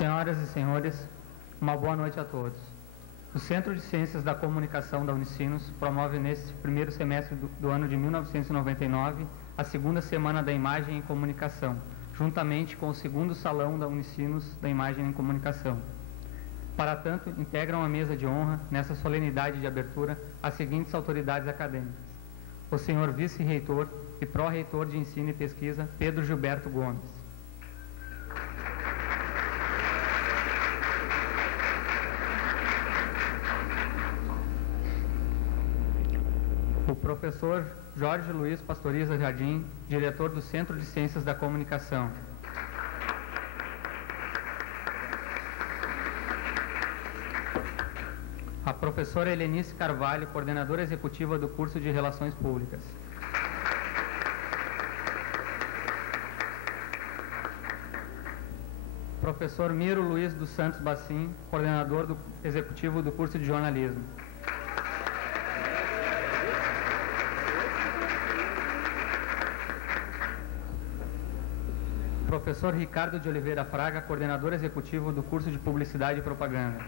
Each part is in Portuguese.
Senhoras e senhores, uma boa noite a todos. O Centro de Ciências da Comunicação da Unicinos promove neste primeiro semestre do ano de 1999 a segunda Semana da Imagem em Comunicação, juntamente com o segundo Salão da Unicinos da Imagem em Comunicação. Para tanto, integram a mesa de honra, nessa solenidade de abertura, as seguintes autoridades acadêmicas: o senhor vice-reitor e pró-reitor de Ensino e Pesquisa, Pedro Gilberto Gomes. O professor Jorge Luiz Pastoriza Jardim, diretor do Centro de Ciências da Comunicação. A professora Helenice Carvalho, coordenadora executiva do curso de Relações Públicas. Professor Miro Luiz dos Santos Bacim, coordenador executivo do curso de Jornalismo. Professor Ricardo de Oliveira Fraga, coordenador executivo do curso de Publicidade e Propaganda.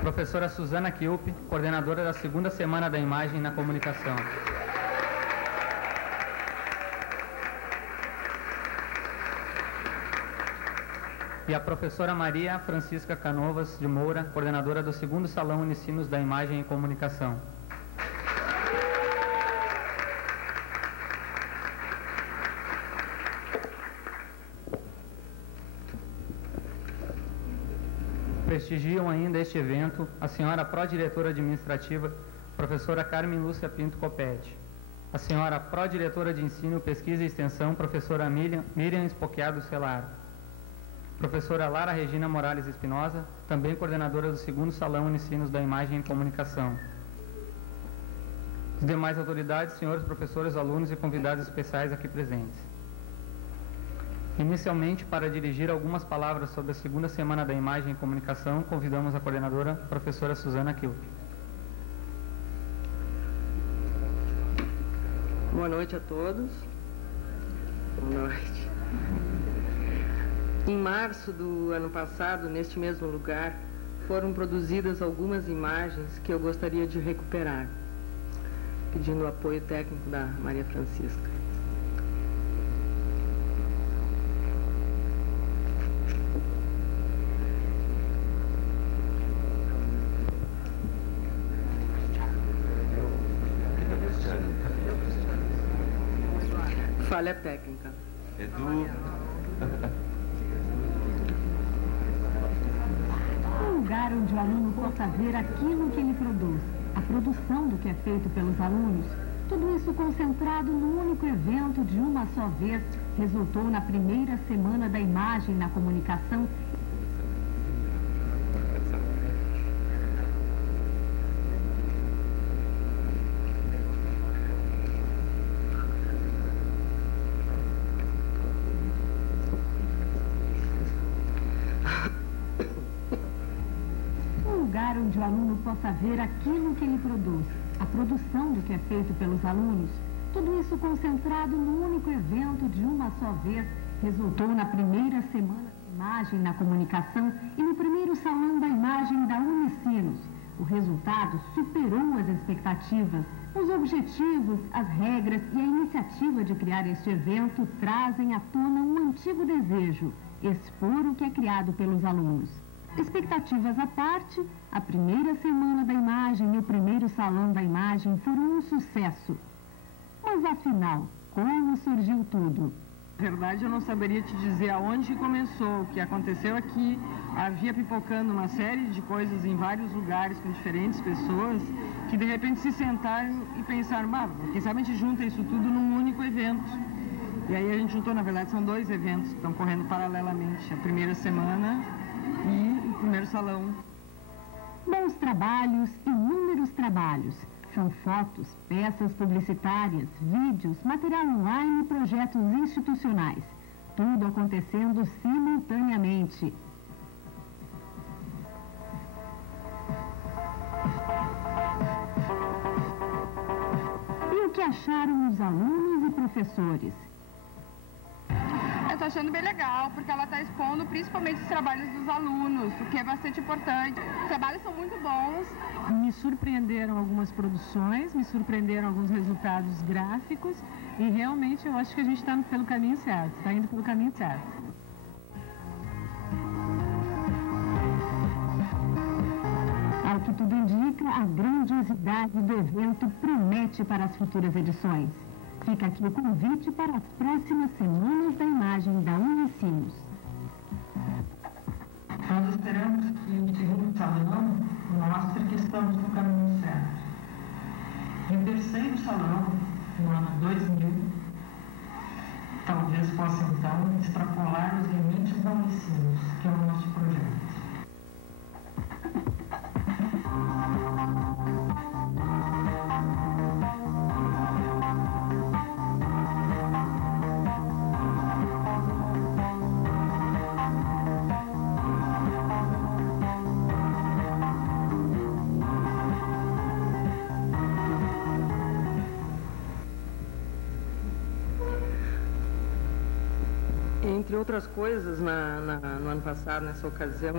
Professora Suzana Kilp, coordenadora da segunda Semana da Imagem na Comunicação. E a professora Maria Francisca Canovas de Moura, coordenadora do segundo Salão Unicinos da Imagem e Comunicação. Prestigiam ainda este evento a senhora pró-diretora administrativa, professora Carmen Lúcia Pinto Copete, a senhora pró-diretora de Ensino, Pesquisa e Extensão, professora Miriam Espoquiado Celar, professora Lara Regina Morales Espinosa, também coordenadora do segundo Salão Unicinos da Imagem e Comunicação. As demais autoridades, senhores professores, alunos e convidados especiais aqui presentes. Inicialmente, para dirigir algumas palavras sobre a segunda Semana da Imagem e Comunicação, convidamos a coordenadora, professora Suzana Kilp. Boa noite a todos. Boa noite. Em março do ano passado, neste mesmo lugar, foram produzidas algumas imagens que eu gostaria de recuperar, pedindo o apoio técnico da Maria Francisca. Falha técnica. Edu. Um lugar onde o aluno possa ver aquilo que ele produz, a produção do que é feito pelos alunos, tudo isso concentrado num único evento de uma só vez, resultou na primeira Semana da Imagem na Comunicação. Onde o aluno possa ver aquilo que ele produz, a produção do que é feito pelos alunos, tudo isso concentrado num único evento de uma só vez, resultou na primeira Semana da Imagem na Comunicação e no primeiro Salão da Imagem da Unicinos. O resultado superou as expectativas. Os objetivos, as regras e a iniciativa de criar este evento trazem à tona um antigo desejo: expor o que é criado pelos alunos. Expectativas à parte, a primeira Semana da Imagem e o primeiro Salão da Imagem foram um sucesso. Mas afinal, como surgiu tudo? Na verdade, eu não saberia te dizer aonde começou. O que aconteceu aqui, havia pipocando uma série de coisas em vários lugares com diferentes pessoas que de repente se sentaram e pensaram: quem sabe a gente junta isso tudo num único evento. E aí a gente juntou, na verdade são dois eventos que estão correndo paralelamente, a primeira semana e o primeiro salão. Bons trabalhos, inúmeros trabalhos. São fotos, peças publicitárias, vídeos, material online e projetos institucionais. Tudo acontecendo simultaneamente. acharam os alunos e professores? Eu estou achando bem legal, porque ela está expondo principalmente os trabalhos dos alunos, o que é bastante importante. Os trabalhos são muito bons. Me surpreenderam algumas produções, me surpreenderam alguns resultados gráficos e realmente eu acho que a gente está pelo caminho certo, está indo pelo caminho certo. Ao que tudo indica, a grandiosidade do evento promete para as futuras edições. Fica aqui o convite para as próximas Semanas da Imagem da Unicinos. Nós esperamos que o segundo salão mostre que estamos no caminho certo. E o terceiro salão, no ano 2000, talvez possa então extrapolar os limites da Unicinos, que é o nosso projeto. Entre outras coisas, no ano passado, nessa ocasião,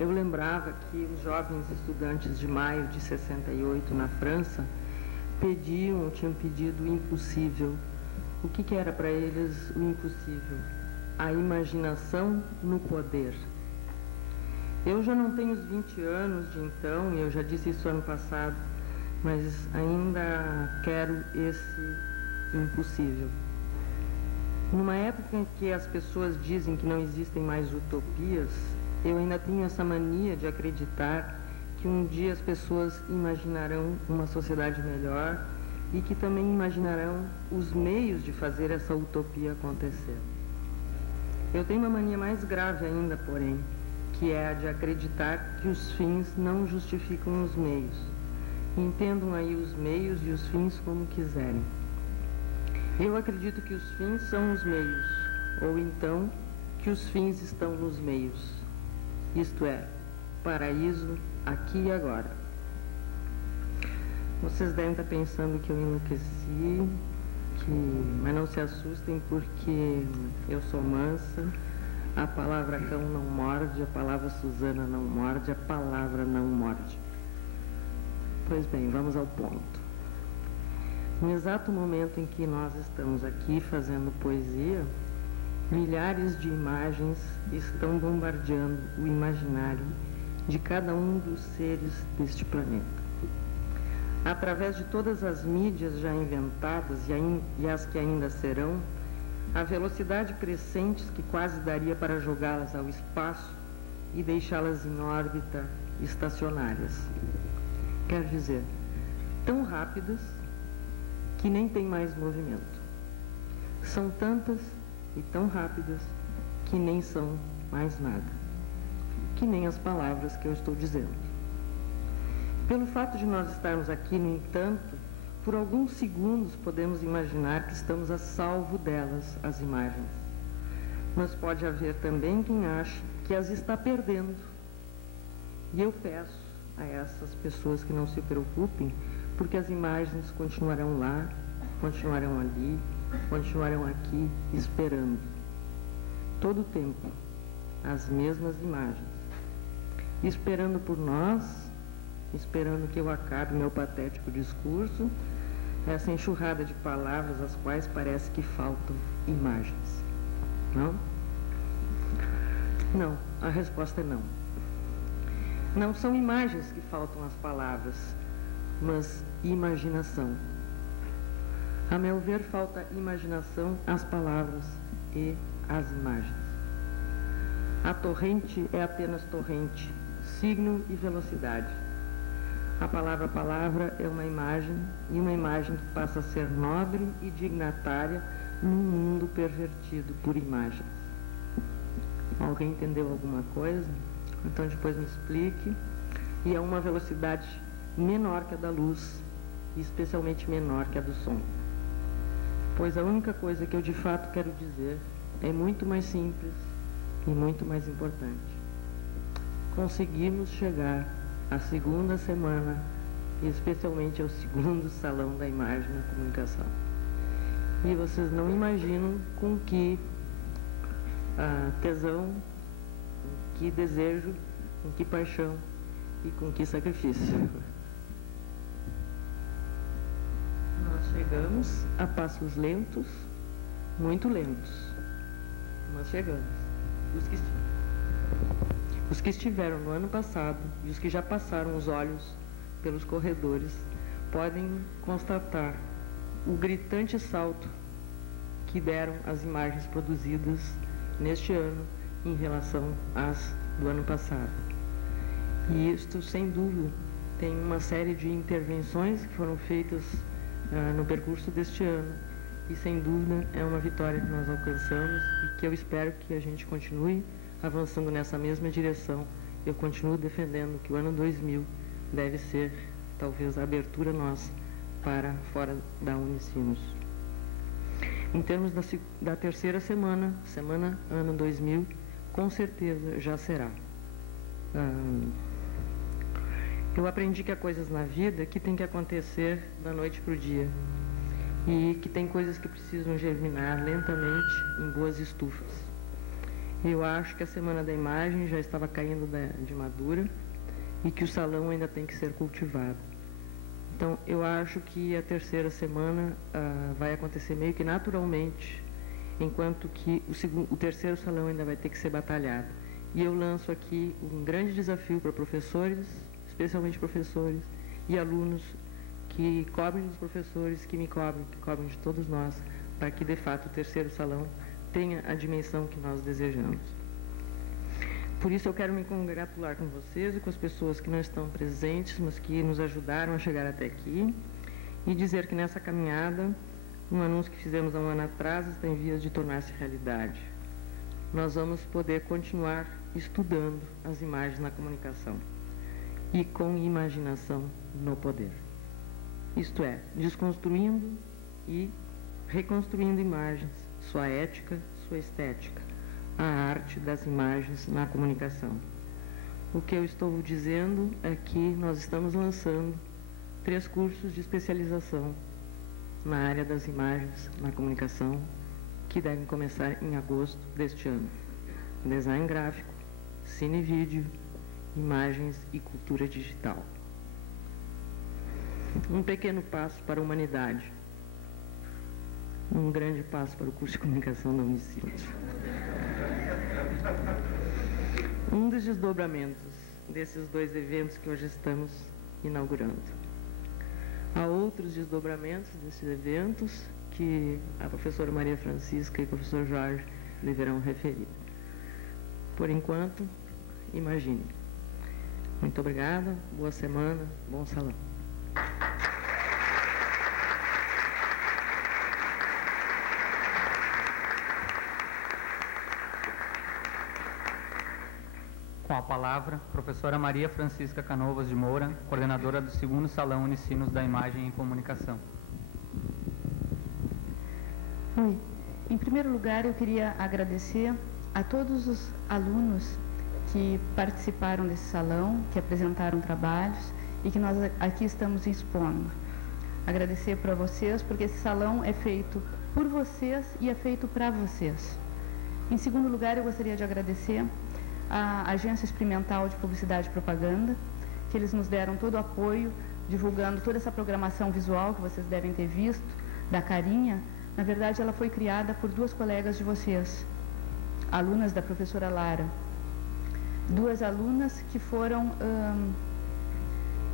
eu lembrava que os jovens estudantes de maio de 68 na França tinham pedido o impossível. O que era para eles o impossível? A imaginação no poder. Eu já não tenho os 20 anos de então, eu já disse isso ano passado, mas ainda quero esse impossível. Numa época em que as pessoas dizem que não existem mais utopias, eu ainda tenho essa mania de acreditar que um dia as pessoas imaginarão uma sociedade melhor e que também imaginarão os meios de fazer essa utopia acontecer. Eu tenho uma mania mais grave ainda, porém, que é a de acreditar que os fins não justificam os meios. Entendam aí os meios e os fins como quiserem. Eu acredito que os fins são os meios, ou então que os fins estão nos meios. Isto é, paraíso aqui e agora. Vocês devem estar pensando que eu enlouqueci, mas não se assustem porque eu sou mansa, a palavra cão não morde, a palavra Suzana não morde, a palavra não morde. Pois bem, vamos ao ponto. No exato momento em que nós estamos aqui fazendo poesia, milhares de imagens estão bombardeando o imaginário de cada um dos seres deste planeta. Através de todas as mídias já inventadas e as que ainda serão, a velocidade crescente que quase daria para jogá-las ao espaço e deixá-las em órbita estacionárias. Quer dizer, tão rápidas que nem tem mais movimento. São tantas e tão rápidas que nem são mais nada. Que nem as palavras que eu estou dizendo. Pelo fato de nós estarmos aqui, no entanto, por alguns segundos podemos imaginar que estamos a salvo delas, as imagens. Mas pode haver também quem ache que as está perdendo. E eu peço a essas pessoas que não se preocupem, porque as imagens continuarão lá, continuarão ali, continuarão aqui, esperando. Todo o tempo, as mesmas imagens. Esperando por nós, esperando que eu acabe meu patético discurso, essa enxurrada de palavras às quais parece que faltam imagens. Não? Não, a resposta é não. Não são imagens que faltam às palavras, mas imaginação. A meu ver, falta imaginação às palavras e às imagens. A torrente é apenas torrente, signo e velocidade. A palavra é uma imagem, e uma imagem que passa a ser nobre e dignatária num mundo pervertido por imagens. Alguém entendeu alguma coisa? Então depois me explique. E é uma velocidade menor que a da luz, e especialmente menor que a do som. Pois a única coisa que eu de fato quero dizer é muito mais simples e muito mais importante. Conseguimos chegar à segunda semana, e especialmente ao segundo salão da imagem na comunicação. E vocês não imaginam com que tesão, com que desejo, com que paixão e com que sacrifício. Nós chegamos a passos lentos, muito lentos. Nós chegamos. Os que estiveram no ano passado e os que já passaram os olhos pelos corredores podem constatar o gritante salto que deram as imagens produzidas neste ano em relação às do ano passado. E isto, sem dúvida, tem uma série de intervenções que foram feitas no percurso deste ano e, sem dúvida, é uma vitória que nós alcançamos e que eu espero que a gente continue avançando nessa mesma direção. Eu continuo defendendo que o ano 2000 deve ser, talvez, a abertura nossa para fora da Unicinos. Em termos da terceira semana ano 2000, com certeza já será. Eu aprendi que há coisas na vida que tem que acontecer da noite para o dia e que tem coisas que precisam germinar lentamente em boas estufas. Eu acho que a Semana da Imagem já estava caindo de madura e que o salão ainda tem que ser cultivado. Então, eu acho que a terceira semana vai acontecer meio que naturalmente, enquanto que o terceiro salão ainda vai ter que ser batalhado. E eu lanço aqui um grande desafio para professores, especialmente professores e alunos que cobrem dos professores, que me cobrem, que cobrem de todos nós, para que, de fato, o terceiro salão tenha a dimensão que nós desejamos. Por isso eu quero me congratular com vocês e com as pessoas que não estão presentes, mas que nos ajudaram a chegar até aqui, e dizer que nessa caminhada, um anúncio que fizemos há um ano atrás está em vias de tornar-se realidade. Nós vamos poder continuar estudando as imagens na comunicação e com imaginação no poder. Isto é, desconstruindo e reconstruindo imagens, sua ética, sua estética, a arte das imagens na comunicação. O que eu estou dizendo é que nós estamos lançando 3 cursos de especialização na área das imagens na comunicação, que devem começar em agosto deste ano. Design gráfico, cine e vídeo, imagens e cultura digital. Um pequeno passo para a humanidade. Um grande passo para o curso de comunicação da Unicinos. Um dos desdobramentos desses 2 eventos que hoje estamos inaugurando. Há outros desdobramentos desses eventos que a professora Maria Francisca e o professor Jorge deverão referir. Por enquanto, imagine. Muito obrigada, boa semana, bom salão. Com a palavra, professora Maria Francisca Canovas de Moura, coordenadora do 2º Salão Unicinos da Imagem e Comunicação. Oi. Em primeiro lugar, eu queria agradecer a todos os alunos que participaram desse salão, que apresentaram trabalhos e que nós aqui estamos expondo. Agradecer para vocês, porque esse salão é feito por vocês e é feito para vocês. Em segundo lugar, eu gostaria de agradecer a Agência Experimental de Publicidade e Propaganda, que eles nos deram todo o apoio, divulgando toda essa programação visual que vocês devem ter visto, da Carinha. Na verdade, ela foi criada por 2 colegas de vocês, alunas da professora Lara. 2 alunas que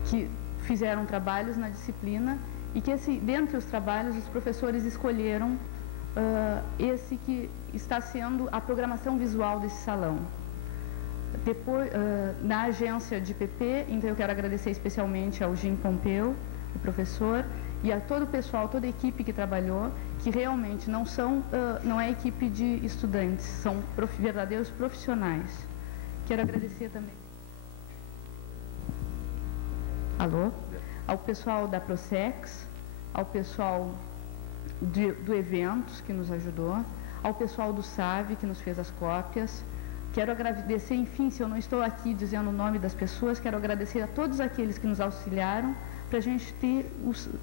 que fizeram trabalhos na disciplina e que, dentre os trabalhos, os professores escolheram esse que está sendo a programação visual desse salão. Depois, na agência de PP, então eu quero agradecer especialmente ao Jim Pompeu, o professor, e a todo o pessoal, toda a equipe que trabalhou, que realmente não é equipe de estudantes, são verdadeiros profissionais. Quero agradecer também ao pessoal da Prosex, ao pessoal do Eventos, que nos ajudou, ao pessoal do SAV, que nos fez as cópias. Quero agradecer, enfim, se eu não estou aqui dizendo o nome das pessoas, quero agradecer a todos aqueles que nos auxiliaram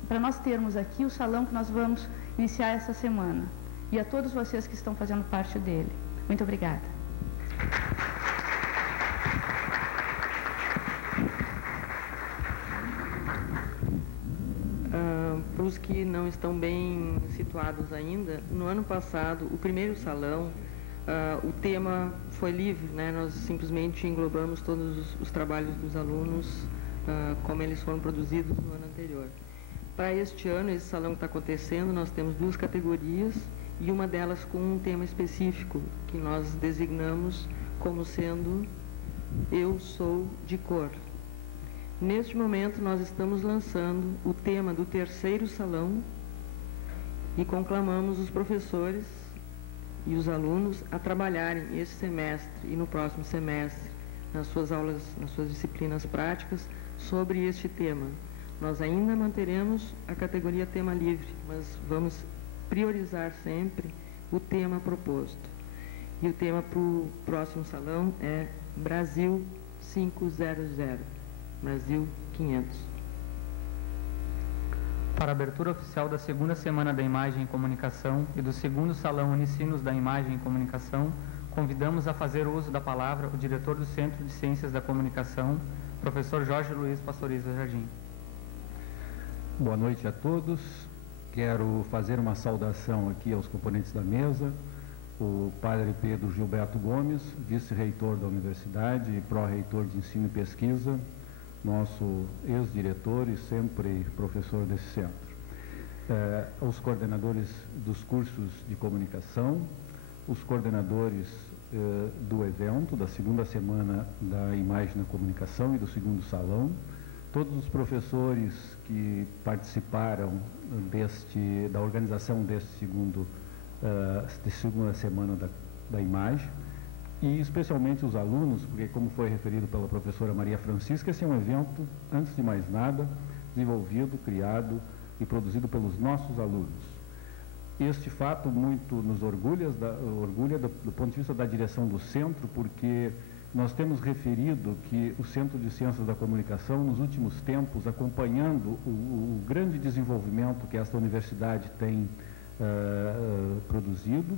para nós termos aqui o salão que nós vamos iniciar essa semana. E a todos vocês que estão fazendo parte dele. Muito obrigada. Para os que não estão bem situados ainda, no ano passado, o primeiro salão, o tema foi livre, né? Nós simplesmente englobamos todos os trabalhos dos alunos como eles foram produzidos no ano anterior. Para este ano, esse salão que está acontecendo, nós temos 2 categorias e uma delas com um tema específico, que nós designamos como sendo Eu Sou de Cor. Neste momento, nós estamos lançando o tema do terceiro salão e conclamamos os professores e os alunos a trabalharem esse semestre e no próximo semestre, nas suas aulas, nas suas disciplinas práticas, sobre este tema. Nós ainda manteremos a categoria tema livre, mas vamos priorizar sempre o tema proposto. E o tema para o próximo salão é Brasil 500, Brasil 500. Para a abertura oficial da segunda semana da Imagem e Comunicação e do segundo Salão Unicinos da Imagem e Comunicação, convidamos a fazer uso da palavra o diretor do Centro de Ciências da Comunicação, professor Jorge Luiz Pastoriza Jardim. Boa noite a todos. Quero fazer uma saudação aqui aos componentes da mesa, o padre Pedro Gilberto Gomes, vice-reitor da universidade e pró-reitor de ensino e pesquisa, nosso ex-diretor e sempre professor desse centro. Os coordenadores dos cursos de comunicação, os coordenadores do evento, da segunda semana da Imagem na Comunicação e do segundo salão, todos os professores que participaram da organização desta segunda semana da Imagem, e especialmente os alunos, porque, como foi referido pela professora Maria Francisca, esse é um evento, antes de mais nada, desenvolvido, criado e produzido pelos nossos alunos. Este fato muito nos orgulha do ponto de vista da direção do centro, porque nós temos referido que o Centro de Ciências da Comunicação, nos últimos tempos, acompanhando o grande desenvolvimento que esta universidade tem produzido,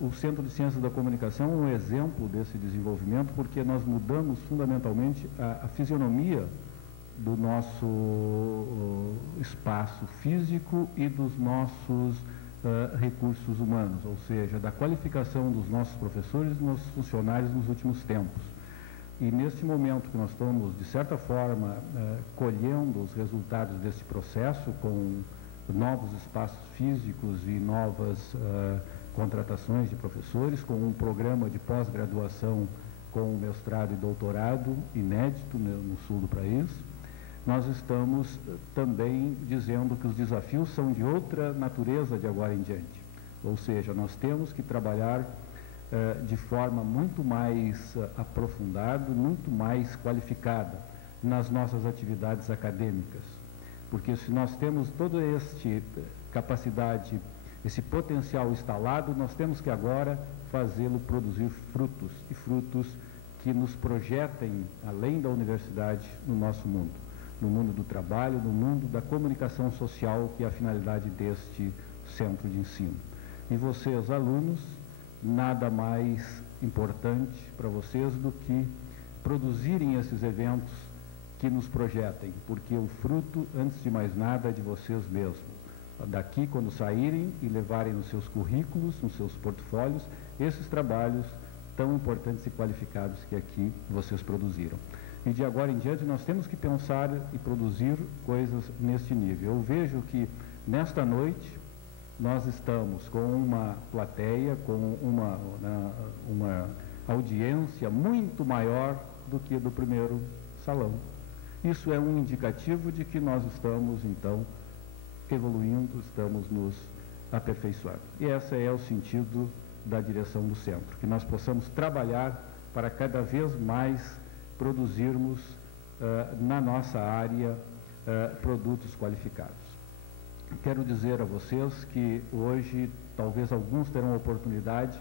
o Centro de Ciências da Comunicação é um exemplo desse desenvolvimento, porque nós mudamos fundamentalmente a fisionomia do nosso espaço físico e dos nossos recursos humanos, ou seja, da qualificação dos nossos professores e dos nossos funcionários nos últimos tempos. E neste momento que nós estamos, de certa forma, colhendo os resultados desse processo com novos espaços físicos e novas contratações de professores, com um programa de pós-graduação com mestrado e doutorado inédito no sul do país, nós estamos também dizendo que os desafios são de outra natureza de agora em diante. Ou seja, nós temos que trabalhar de forma muito mais aprofundada, muito mais qualificada nas nossas atividades acadêmicas. Porque se nós temos toda esta capacidade, esse potencial instalado, nós temos que agora fazê-lo produzir frutos, e frutos que nos projetem além da universidade no nosso mundo, no mundo do trabalho, no mundo da comunicação social, que é a finalidade deste centro de ensino. E vocês, alunos, nada mais importante para vocês do que produzirem esses eventos que nos projetem, porque o fruto, antes de mais nada, é de vocês mesmos. Daqui, quando saírem e levarem nos seus currículos, nos seus portfólios, esses trabalhos tão importantes e qualificados que aqui vocês produziram. E de agora em diante nós temos que pensar e produzir coisas neste nível. Eu vejo que nesta noite nós estamos com uma plateia, com uma audiência muito maior do que do primeiro salão. Isso é um indicativo de que nós estamos, então, evoluindo, estamos nos aperfeiçoando. E esse é o sentido da direção do centro, que nós possamos trabalhar para cada vez mais produzirmos na nossa área produtos qualificados. Quero dizer a vocês que hoje talvez alguns terão a oportunidade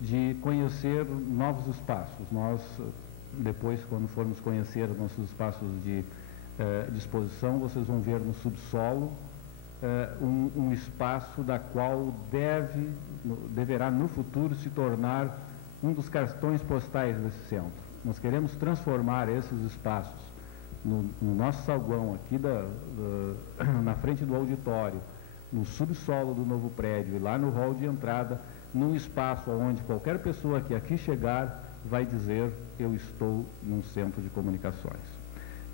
de conhecer novos espaços. Nós, depois, quando formos conhecer nossos espaços de disposição, vocês vão ver no subsolo um espaço da qual deverá no futuro se tornar um dos cartões postais desse centro. Nós queremos transformar esses espaços no nosso saguão aqui na frente do auditório, no subsolo do novo prédio e lá no hall de entrada, num espaço onde qualquer pessoa que aqui chegar vai dizer: eu estou num centro de comunicações.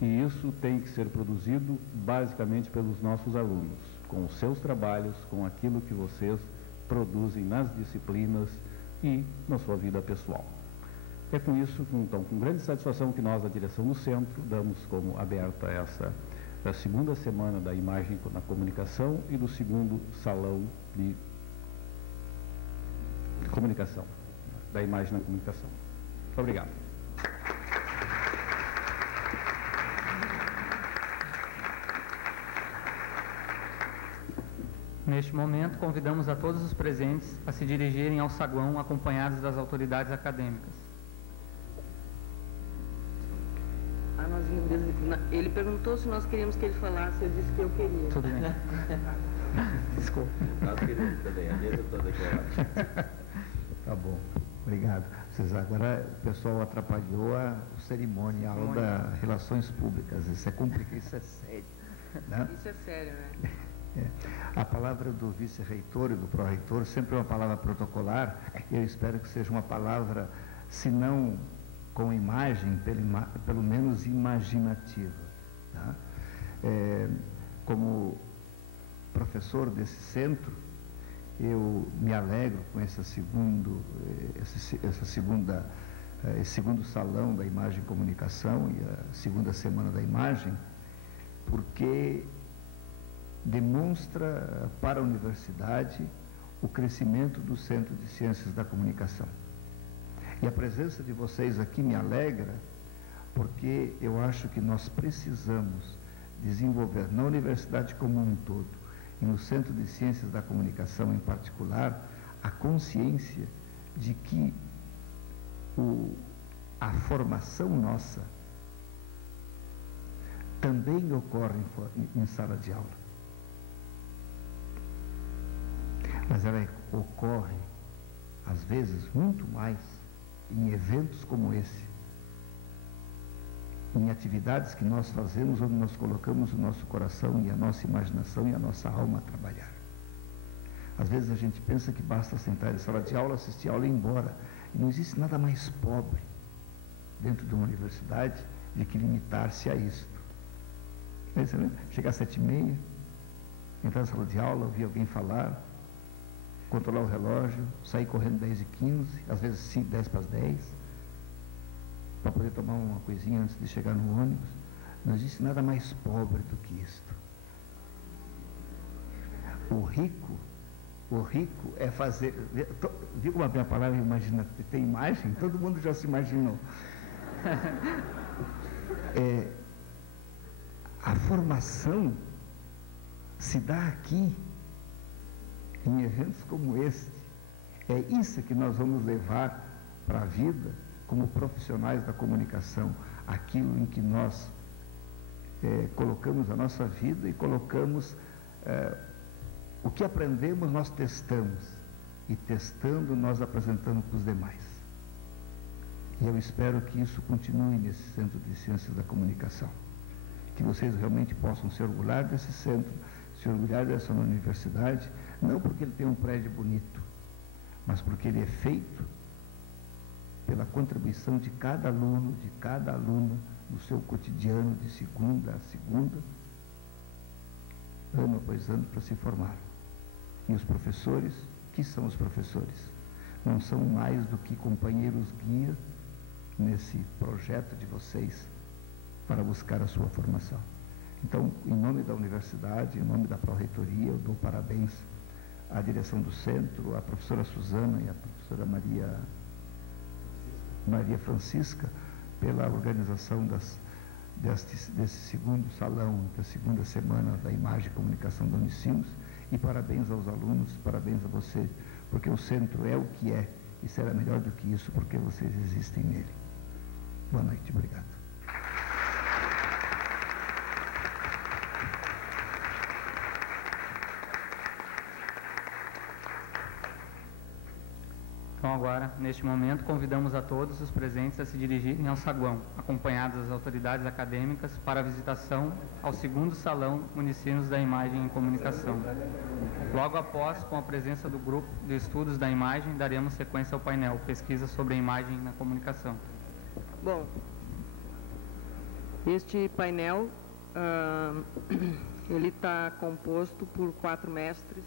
E isso tem que ser produzido basicamente pelos nossos alunos, com os seus trabalhos, com aquilo que vocês produzem nas disciplinas e na sua vida pessoal. É com isso, então, com grande satisfação que nós, da direção do centro, damos como aberta essa segunda semana da imagem na comunicação e do segundo salão de comunicação, da imagem na comunicação. Muito obrigado. Neste momento, convidamos a todos os presentes a se dirigirem ao saguão acompanhados das autoridades acadêmicas. Ele perguntou se nós queríamos que ele falasse, eu disse que eu queria. Tudo bem. Desculpa. Nós queremos também, a mesa toda aqui. Tá bom, obrigado. Vocês agora, o pessoal atrapalhou o cerimonial da Relações Públicas. Isso é complicado, isso é sério. Né? Isso é sério, né? A palavra do vice-reitor e do pró-reitor sempre é uma palavra protocolar. Eu espero que seja uma palavra, se não com imagem, pelo menos imaginativa. Tá? Como professor desse centro, eu me alegro com esse segundo salão da imagem e comunicação e a segunda semana da imagem, porque demonstra para a universidade o crescimento do Centro de Ciências da Comunicação. E a presença de vocês aqui me alegra, porque eu acho que nós precisamos desenvolver na universidade como um todo, e no Centro de Ciências da Comunicação em particular, a consciência de que a formação nossa também ocorre em sala de aula. Mas ela ocorre, às vezes, muito mais em eventos como esse, em atividades que nós fazemos, onde nós colocamos o nosso coração e a nossa imaginação e a nossa alma a trabalhar. Às vezes a gente pensa que basta sentar em sala de aula, assistir a aula e ir embora. E não existe nada mais pobre dentro de uma universidade de que limitar-se a isso. Chegar às 7h30, entrar na sala de aula, ouvir alguém falar, controlar o relógio, sair correndo 10h15, às vezes 5, 10 para as 10, para poder tomar uma coisinha antes de chegar no ônibus. Não existe nada mais pobre do que isto. O rico é fazer... Viu como a minha palavra imagina, tem imagem? Todo mundo já se imaginou. A formação se dá aqui, em eventos como este. É isso que nós vamos levar para a vida como profissionais da comunicação, aquilo em que nós colocamos a nossa vida e colocamos o que aprendemos, nós testamos, e testando nós apresentamos para os demais. E eu espero que isso continue nesse Centro de Ciências da Comunicação, que vocês realmente possam se orgulhar desse centro, se orgulhar dessa universidade, não porque ele tem um prédio bonito, mas porque ele é feito pela contribuição de cada aluno, de cada aluna, no seu cotidiano, de segunda a segunda, ano após ano, para se formar. E os professores, que são os professores? Não são mais do que companheiros guia nesse projeto de vocês para buscar a sua formação. Então, em nome da universidade, em nome da pró-reitoria, eu dou parabéns à direção do centro, à professora Suzana e à professora Maria Francisca, pela organização desse segundo salão, da segunda semana da imagem e comunicação da Unicinos, e parabéns aos alunos, parabéns a você, porque o centro é o que é, e será melhor do que isso, porque vocês existem nele. Boa noite, obrigado. Então agora, neste momento, convidamos a todos os presentes a se dirigirem ao saguão, acompanhados das autoridades acadêmicas, para a visitação ao segundo Salão Unicinos da Imagem e Comunicação. Logo após, com a presença do grupo de estudos da imagem, daremos sequência ao painel Pesquisa sobre a Imagem na Comunicação. Bom, este painel, ele está composto por 4 mestres.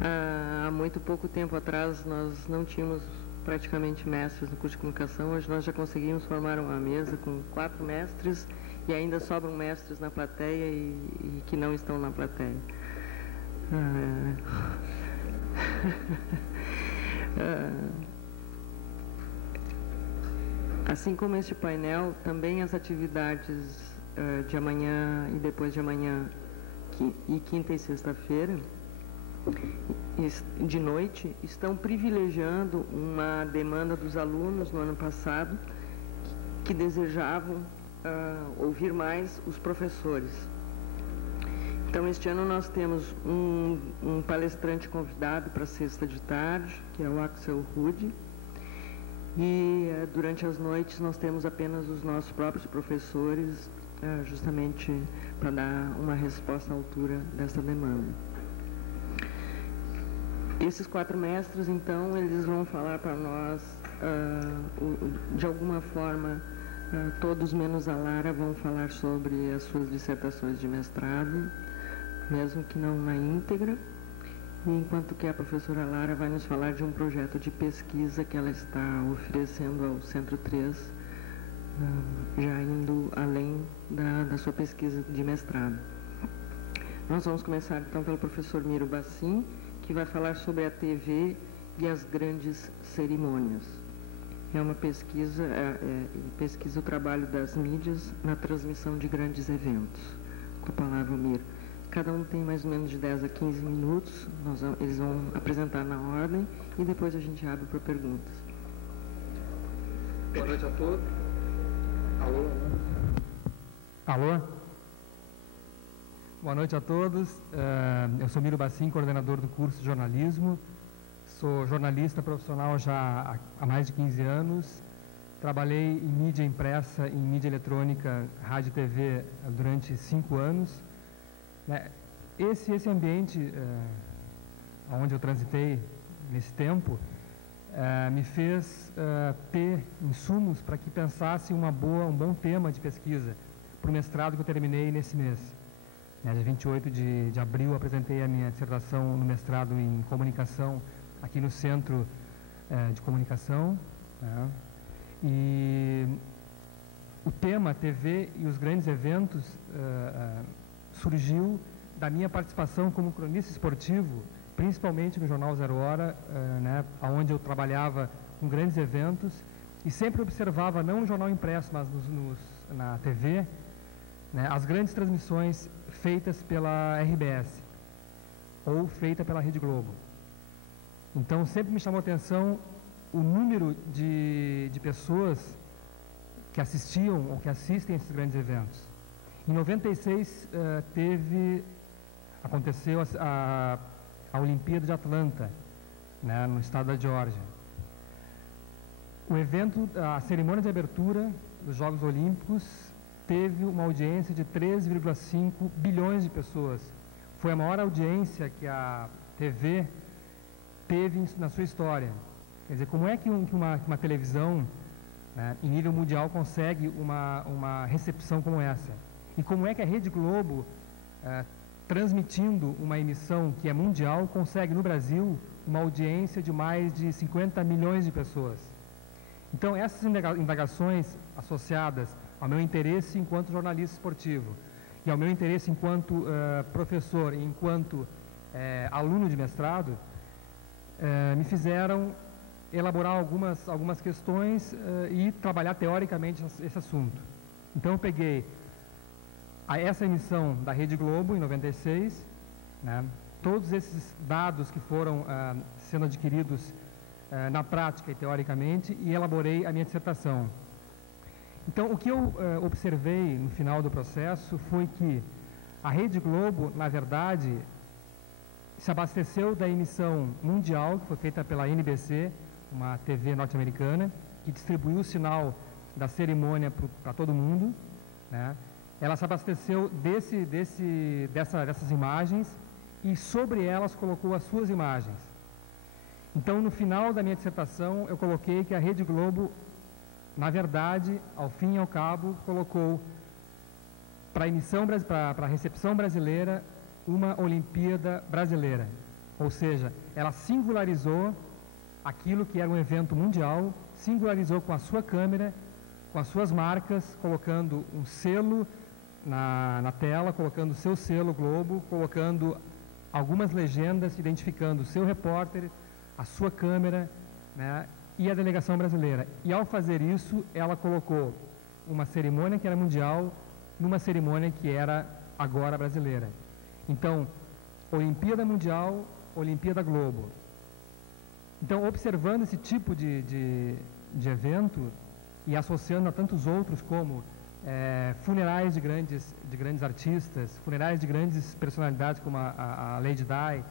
Há muito pouco tempo atrás nós não tínhamos praticamente mestres no curso de comunicação. Hoje nós já conseguimos formar uma mesa com 4 mestres e ainda sobram mestres na plateia e que não estão na plateia. Assim como este painel, também as atividades de amanhã e depois de amanhã, e quinta e sexta-feira, de noite, estão privilegiando uma demanda dos alunos no ano passado que desejavam ouvir mais os professores. Então, este ano nós temos um palestrante convidado para a sexta de tarde, que é o Axel Rude, e durante as noites nós temos apenas os nossos próprios professores, justamente para dar uma resposta à altura dessa demanda. Esses 4 mestres, então, eles vão falar para nós, de alguma forma, todos menos a Lara vão falar sobre as suas dissertações de mestrado, mesmo que não na íntegra, enquanto que a professora Lara vai nos falar de um projeto de pesquisa que ela está oferecendo ao Centro 3, já indo além da sua pesquisa de mestrado. Nós vamos começar, então, pelo professor Miro Bassim, que vai falar sobre a TV e as grandes cerimônias. É uma pesquisa, pesquisa o trabalho das mídias na transmissão de grandes eventos. Com a palavra, Miro. Cada um tem mais ou menos de 10 a 15 minutos, eles vão apresentar na ordem e depois a gente abre para perguntas. Boa noite a todos. Alô? Alô? Boa noite a todos. Eu sou Miro Bassim, coordenador do curso de jornalismo. Sou jornalista profissional já há mais de 15 anos. Trabalhei em mídia impressa, em mídia eletrônica, rádio e TV durante 5 anos. Esse ambiente onde eu transitei nesse tempo me fez ter insumos para que pensasse um bom tema de pesquisa para o mestrado que eu terminei nesse mês. Dia 28 de abril, apresentei a minha dissertação no mestrado em comunicação aqui no Centro de Comunicação. E o tema TV e os grandes eventos surgiu da minha participação como cronista esportivo, principalmente no Jornal 0 Hora, onde eu trabalhava com grandes eventos e sempre observava, não no jornal impresso, mas na TV, as grandes transmissões feitas pela RBS ou feita pela Rede Globo. Então sempre me chamou a atenção o número de pessoas que assistiam ou que assistem a esses grandes eventos. Em 96 aconteceu a Olimpíada de Atlanta, no estado da Geórgia. O evento, a cerimônia de abertura dos Jogos Olímpicos teve uma audiência de 3,5 bilhões de pessoas. Foi a maior audiência que a TV teve na sua história. Quer dizer, como é que uma televisão em nível mundial consegue uma recepção como essa? E como é que a Rede Globo, transmitindo uma emissão que é mundial, consegue no Brasil uma audiência de mais de 50 milhões de pessoas? Então, essas indagações associadas ao meu interesse enquanto jornalista esportivo e ao meu interesse enquanto professor e enquanto aluno de mestrado, me fizeram elaborar algumas questões e trabalhar teoricamente esse assunto. Então, eu peguei essa emissão da Rede Globo, em 96, todos esses dados que foram sendo adquiridos na prática e teoricamente, e elaborei a minha dissertação. Então, o que eu observei no final do processo foi que a Rede Globo, na verdade, se abasteceu da emissão mundial, que foi feita pela NBC, uma TV norte-americana, que distribuiu o sinal da cerimônia para todo mundo, né? Ela se abasteceu dessas imagens e sobre elas colocou as suas imagens. Então, no final da minha dissertação, eu coloquei que a Rede Globo, na verdade, ao fim e ao cabo, colocou para a recepção brasileira uma Olimpíada brasileira. Ou seja, ela singularizou aquilo que era um evento mundial, singularizou com a sua câmera, com as suas marcas, colocando um selo na tela, colocando o seu selo Globo, colocando algumas legendas, identificando o seu repórter, a sua câmera, né, e a delegação brasileira. E ao fazer isso, ela colocou uma cerimônia que era mundial numa cerimônia que era agora brasileira. Então, Olimpíada Mundial, Olimpíada Globo. Então, observando esse tipo de evento e associando a tantos outros como funerais de grandes artistas, funerais de grandes personalidades como a Lady Di,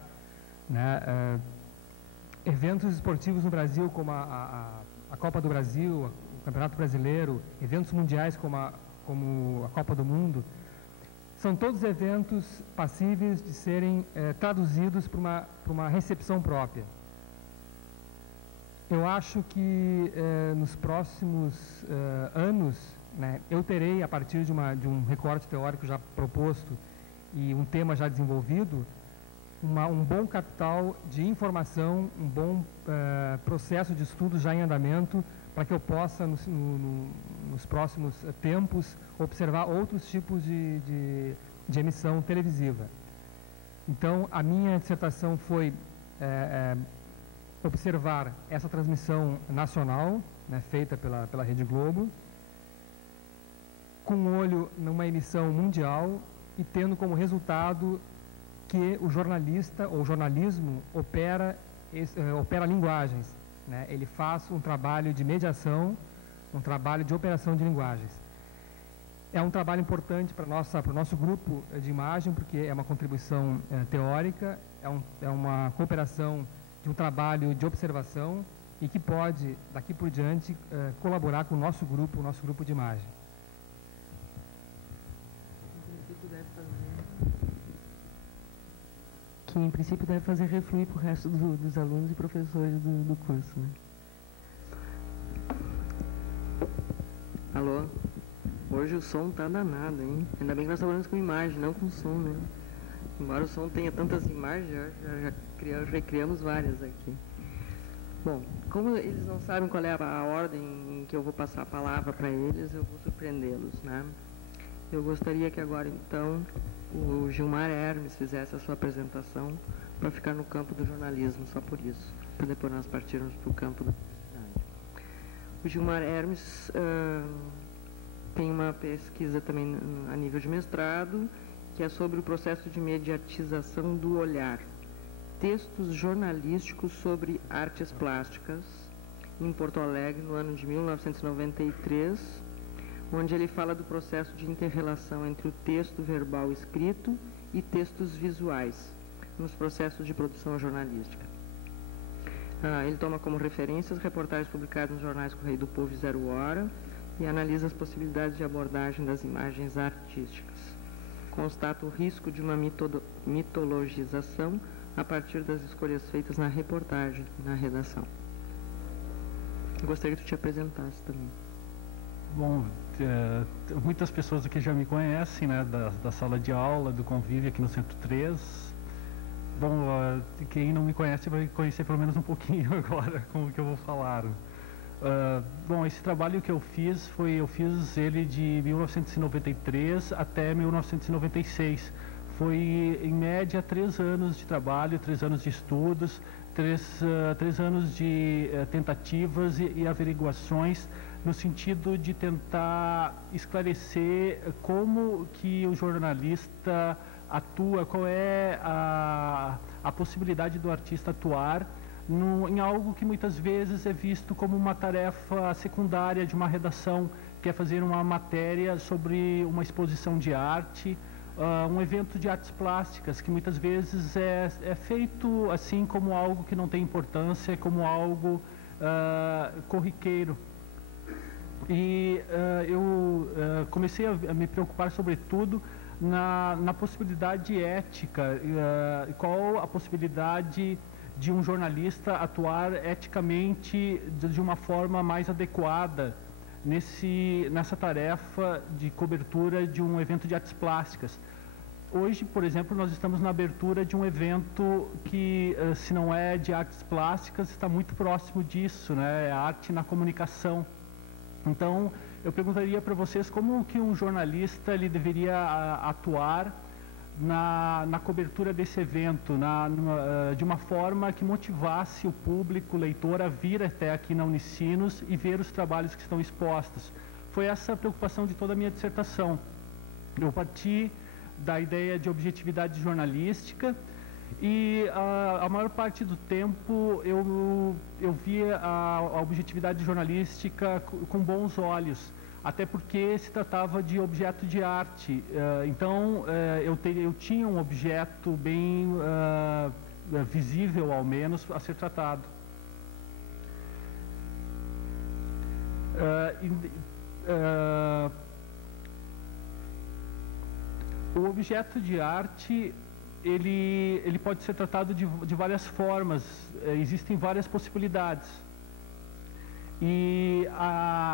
né, eventos esportivos no Brasil como a Copa do Brasil, o Campeonato Brasileiro, eventos mundiais como a Copa do Mundo, são todos eventos passíveis de serem traduzidos para uma recepção própria. Eu acho que nos próximos anos, né, eu terei, a partir de um recorte teórico já proposto e um tema já desenvolvido, um bom capital de informação, um bom processo de estudo já em andamento, para que eu possa, nos próximos tempos, observar outros tipos de emissão televisiva. Então, a minha dissertação foi observar essa transmissão nacional, né, feita pela Rede Globo, com um olho numa emissão mundial e tendo como resultado que o jornalista ou jornalismo opera linguagens, né? Ele faz um trabalho de mediação, um trabalho de operação de linguagens. É um trabalho importante para o nosso grupo de imagem, porque é uma contribuição teórica, é uma cooperação de um trabalho de observação e que pode, daqui por diante, colaborar com o nosso grupo de imagem. Que em princípio deve fazer refluir para o resto dos alunos e professores do curso, né? Alô? Hoje o som tá danado, hein? Ainda bem que nós trabalhamos com imagem, não com som, né? Embora o som tenha tantas imagens, já criamos várias aqui. Bom, como eles não sabem qual é a ordem em que eu vou passar a palavra para eles, eu vou surpreendê-los, né? Eu gostaria que agora, então, o Gilmar Hermes fizesse a sua apresentação para ficar no campo do jornalismo, só por isso, para depois nós partirmos para o campo da universidade. O Gilmar Hermes tem uma pesquisa também a nível de mestrado, que é sobre o processo de mediatização do olhar. Textos jornalísticos sobre artes plásticas, em Porto Alegre, no ano de 1993, onde ele fala do processo de inter-relação entre o texto verbal escrito e textos visuais, nos processos de produção jornalística. Ele toma como referências reportagens publicadas nos jornais Correio do Povo e Zero Hora e analisa as possibilidades de abordagem das imagens artísticas. Constata o risco de uma mitologização a partir das escolhas feitas na reportagem, na redação. Eu gostaria que tu te apresentasse também. Bom, muitas pessoas aqui já me conhecem, né, da sala de aula, do convívio aqui no Centro 3. Bom, quem não me conhece vai conhecer pelo menos um pouquinho agora com o que eu vou falar. Bom, esse trabalho que eu fiz ele de 1993 até 1996. Foi, em média, 3 anos de trabalho, 3 anos de estudos, 3 anos de tentativas e averiguações no sentido de tentar esclarecer como que o jornalista atua, qual é a possibilidade do artista atuar em algo que muitas vezes é visto como uma tarefa secundária de uma redação, que é fazer uma matéria sobre uma exposição de arte um evento de artes plásticas, que muitas vezes é feito assim como algo que não tem importância, como algo corriqueiro. E eu comecei a me preocupar sobretudo na possibilidade ética, qual a possibilidade de um jornalista atuar eticamente de uma forma mais adequada nessa tarefa de cobertura de um evento de artes plásticas. Hoje, por exemplo, nós estamos na abertura de um evento que, se não é de artes plásticas, está muito próximo disso, né? É arte na comunicação. Então, eu perguntaria para vocês como que um jornalista ele deveria atuar na cobertura desse evento, de uma forma que motivasse o público, o leitor, a vir até aqui na Unicinos e ver os trabalhos que estão expostos. Foi essa a preocupação de toda a minha dissertação. Eu parti da ideia de objetividade jornalística e a maior parte do tempo eu via a objetividade jornalística com bons olhos, até porque se tratava de objeto de arte. Então, eu tinha um objeto bem visível, ao menos, a ser tratado. O objeto de arte, ele pode ser tratado de várias formas, existem várias possibilidades. E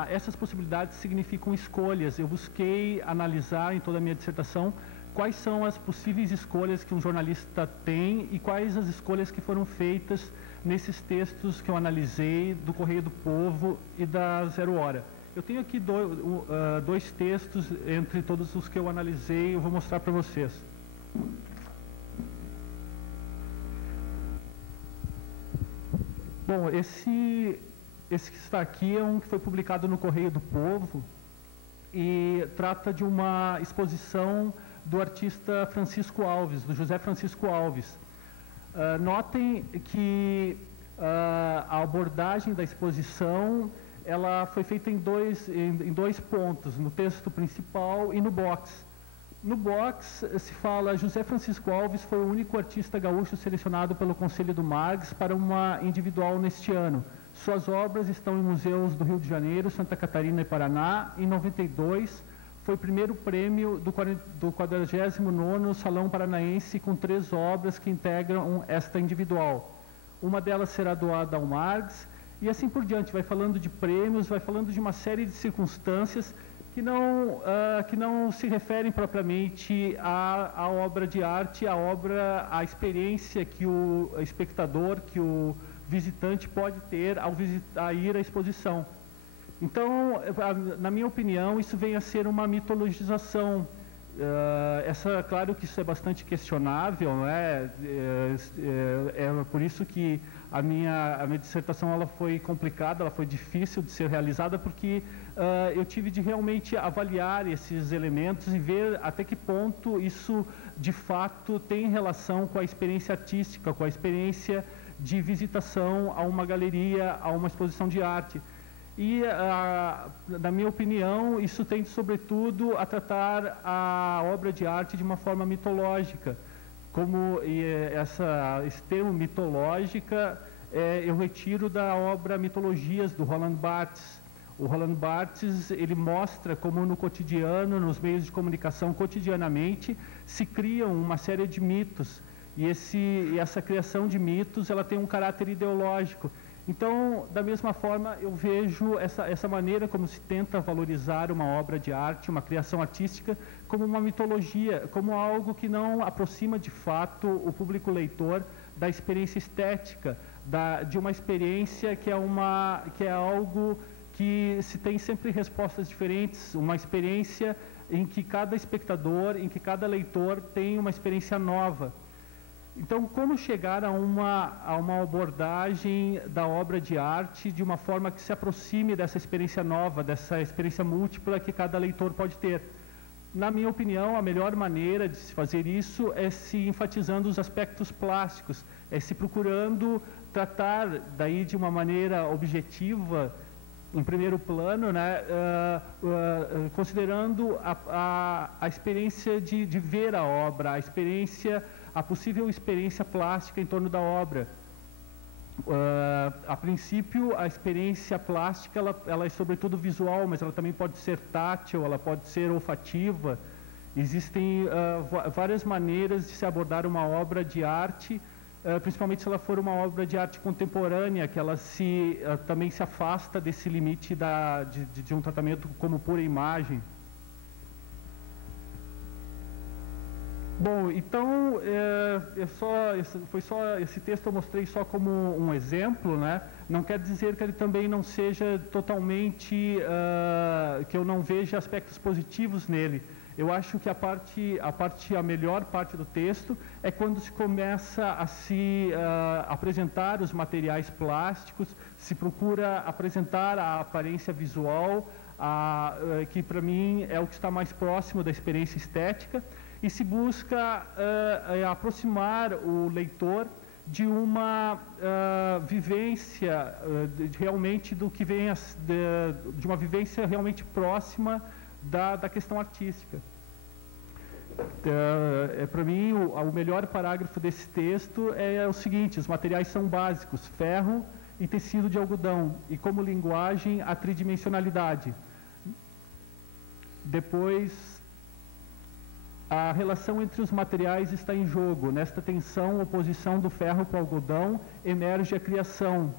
essas possibilidades significam escolhas. Eu busquei analisar em toda a minha dissertação quais são as possíveis escolhas que um jornalista tem e quais as escolhas que foram feitas nesses textos que eu analisei do Correio do Povo e da Zero Hora. Eu tenho aqui dois textos entre todos os que eu analisei, eu vou mostrar para vocês. Bom, esse que está aqui é um que foi publicado no Correio do Povo e trata de uma exposição do artista Francisco Alves, do José Francisco Alves. Notem que a abordagem da exposição ela foi feita em dois pontos, no texto principal e no box. No box se fala: José Francisco Alves foi o único artista gaúcho selecionado pelo Conselho do Margs para uma individual neste ano. Suas obras estão em museus do Rio de Janeiro, Santa Catarina e Paraná. Em 92, foi primeiro prêmio do 49º Salão Paranaense com 3 obras que integram esta individual. Uma delas será doada ao Margs, e assim por diante. Vai falando de prêmios, vai falando de uma série de circunstâncias que não se referem propriamente à obra de arte, à experiência que o espectador, que o visitante pode ter ao ir à exposição. Então, na minha opinião, isso vem a ser uma mitologização. Claro que isso é bastante questionável, né? É por isso que a minha dissertação ela foi complicada, ela foi difícil de ser realizada, porque eu tive de realmente avaliar esses elementos e ver até que ponto isso, de fato, tem relação com a experiência artística, com a experiência de visitação a uma galeria, a uma exposição de arte. E, na minha opinião, isso tende, sobretudo, a tratar a obra de arte de uma forma mitológica. Esse termo mitológica eu retiro da obra Mitologias, do Roland Barthes. O Roland Barthes, ele mostra como no cotidiano, nos meios de comunicação, cotidianamente, se criam uma série de mitos. E essa criação de mitos, ela tem um caráter ideológico. Então, da mesma forma, eu vejo essa maneira como se tenta valorizar uma obra de arte, uma criação artística, como uma mitologia, como algo que não aproxima de fato o público leitor da experiência estética, de uma experiência que é algo que se tem sempre respostas diferentes, uma experiência em que cada espectador, em que cada leitor tem uma experiência nova. Então, como chegar a uma abordagem da obra de arte de uma forma que se aproxime dessa experiência nova, dessa experiência múltipla que cada leitor pode ter? Na minha opinião, a melhor maneira de se fazer isso é se enfatizando os aspectos plásticos, é se procurando tratar daí de uma maneira objetiva em primeiro plano, né, considerando a experiência de ver a obra, a possível experiência plástica em torno da obra. A princípio, a experiência plástica ela é sobretudo visual, mas ela também pode ser tátil, ela pode ser olfativa. Existem várias maneiras de se abordar uma obra de arte, principalmente se ela for uma obra de arte contemporânea, que ela também se afasta desse limite de um tratamento como pura imagem. Bom, então, esse texto eu mostrei só como um exemplo, né? Não quer dizer que ele também não seja totalmente, que eu não veja aspectos positivos nele. Eu acho que a melhor parte do texto é quando se começa a se apresentar os materiais plásticos, se procura apresentar a aparência visual, que para mim é o que está mais próximo da experiência estética, e se busca aproximar o leitor de uma vivência realmente do que vem de uma vivência realmente próxima da questão artística. Para mim, o melhor parágrafo desse texto é o seguinte: os materiais são básicos, ferro e tecido de algodão, e como linguagem, a tridimensionalidade. Depois, a relação entre os materiais está em jogo. Nesta tensão, oposição do ferro com o algodão, emerge a criação.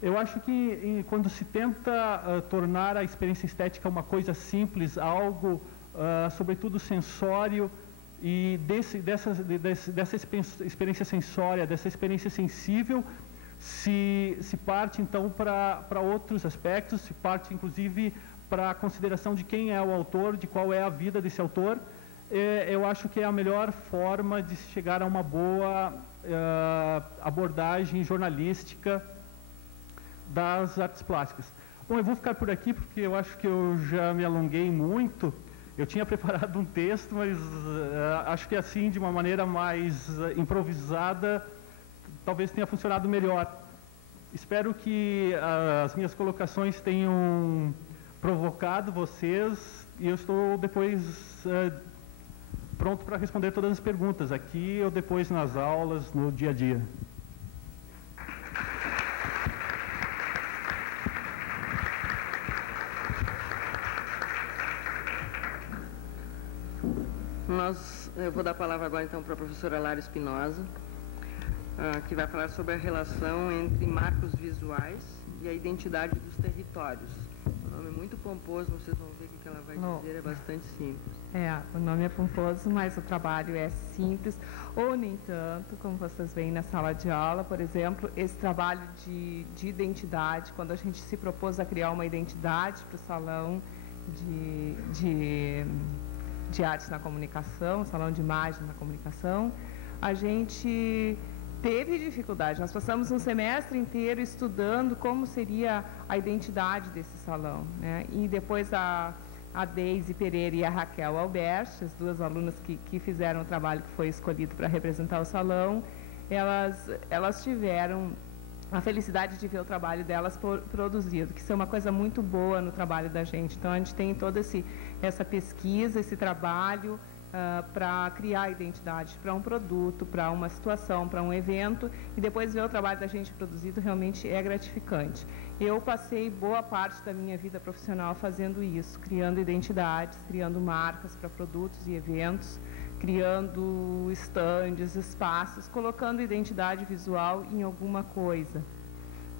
Eu acho que quando se tenta tornar a experiência estética uma coisa simples, algo, sobretudo, sensório, e dessa experiência sensória, dessa experiência sensível, se parte, então, para outros aspectos, se parte, inclusive, para a consideração de quem é o autor, de qual é a vida desse autor. Eu acho que é a melhor forma de chegar a uma boa abordagem jornalística das artes plásticas. Bom, eu vou ficar por aqui porque eu acho que eu já me alonguei muito. Eu tinha preparado um texto, mas acho que assim, de uma maneira mais improvisada, talvez tenha funcionado melhor. Espero que as minhas colocações tenham provocado vocês, e eu estou depois pronto para responder todas as perguntas, aqui ou depois nas aulas, no dia a dia. Eu vou dar a palavra agora então para a professora Lara Espinosa, que vai falar sobre a relação entre marcos visuais e a identidade dos territórios. O nome é muito pomposo, vocês vão ver o que ela vai dizer, é bastante simples. O nome é pomposo, mas o trabalho é simples, ou nem tanto, como vocês veem na sala de aula. Por exemplo, esse trabalho de identidade, quando a gente se propôs a criar uma identidade para o salão de artes na comunicação, salão de imagem na comunicação, a gente teve dificuldade. Nós passamos um semestre inteiro estudando como seria a identidade desse salão, né? E depois a Deise Pereira e a Raquel Alberti, as duas alunas que fizeram o trabalho que foi escolhido para representar o salão, elas tiveram a felicidade de ver o trabalho delas produzido, que isso é uma coisa muito boa no trabalho da gente. Então, a gente tem toda essa pesquisa, esse trabalho para criar a identidade para um produto, para uma situação, para um evento, e depois ver o trabalho da gente produzido realmente é gratificante. Eu passei boa parte da minha vida profissional fazendo isso, criando identidades, criando marcas para produtos e eventos, criando estandes, espaços, colocando identidade visual em alguma coisa.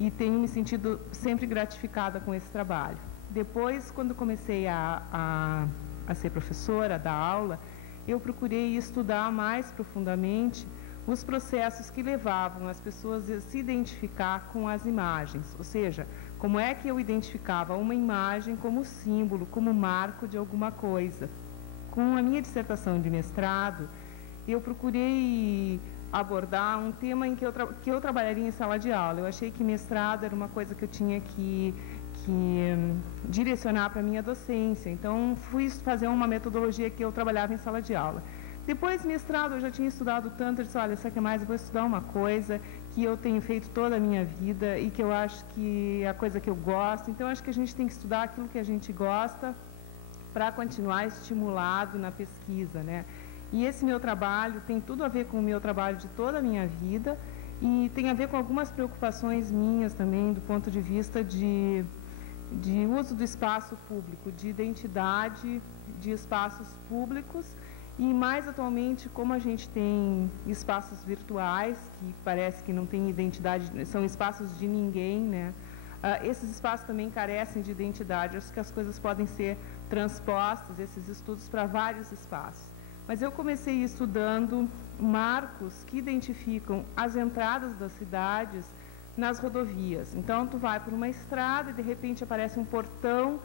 E tenho me sentido sempre gratificada com esse trabalho. Depois, quando comecei a ser professora, a dar aula, eu procurei estudar mais profundamente os processos que levavam as pessoas a se identificar com as imagens. Ou seja, como é que eu identificava uma imagem como símbolo, como marco de alguma coisa. Com a minha dissertação de mestrado, eu procurei abordar um tema em que eu trabalharia em sala de aula. Eu achei que mestrado era uma coisa que eu tinha que direcionar para a minha docência. Então, fui fazer uma metodologia que eu trabalhava em sala de aula. Depois, mestrado, eu já tinha estudado tanto, eu disse, olha, sabe o que mais? Eu vou estudar uma coisa que eu tenho feito toda a minha vida e que eu acho que é a coisa que eu gosto. Então, acho que a gente tem que estudar aquilo que a gente gosta para continuar estimulado na pesquisa, né? E esse meu trabalho tem tudo a ver com o meu trabalho de toda a minha vida e tem a ver com algumas preocupações minhas também do ponto de vista de uso do espaço público, de identidade de espaços públicos. E mais atualmente, como a gente tem espaços virtuais, que parece que não tem identidade, são espaços de ninguém, né? Esses espaços também carecem de identidade. Acho que as coisas podem ser transpostas, esses estudos, para vários espaços. Mas eu comecei estudando marcos que identificam as entradas das cidades nas rodovias. Então, tu vai por uma estrada e, de repente, aparece um portão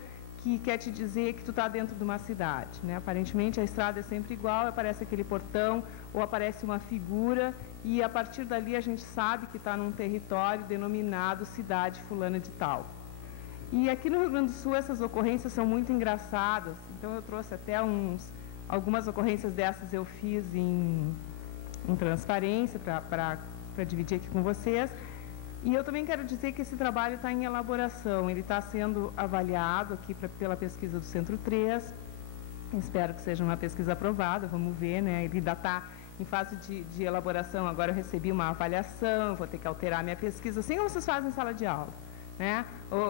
que quer te dizer que tu está dentro de uma cidade, né? Aparentemente a estrada é sempre igual, aparece aquele portão ou aparece uma figura e a partir dali a gente sabe que está num território denominado cidade fulana de tal. E aqui no Rio Grande do Sul essas ocorrências são muito engraçadas, então eu trouxe até algumas ocorrências dessas eu fiz em transparência para dividir aqui com vocês. E eu também quero dizer que esse trabalho está em elaboração, ele está sendo avaliado aqui pela pesquisa do Centro 3, espero que seja uma pesquisa aprovada, vamos ver, né? Ele ainda está em fase de elaboração, agora eu recebi uma avaliação, vou ter que alterar minha pesquisa, assim como vocês fazem em sala de aula, né?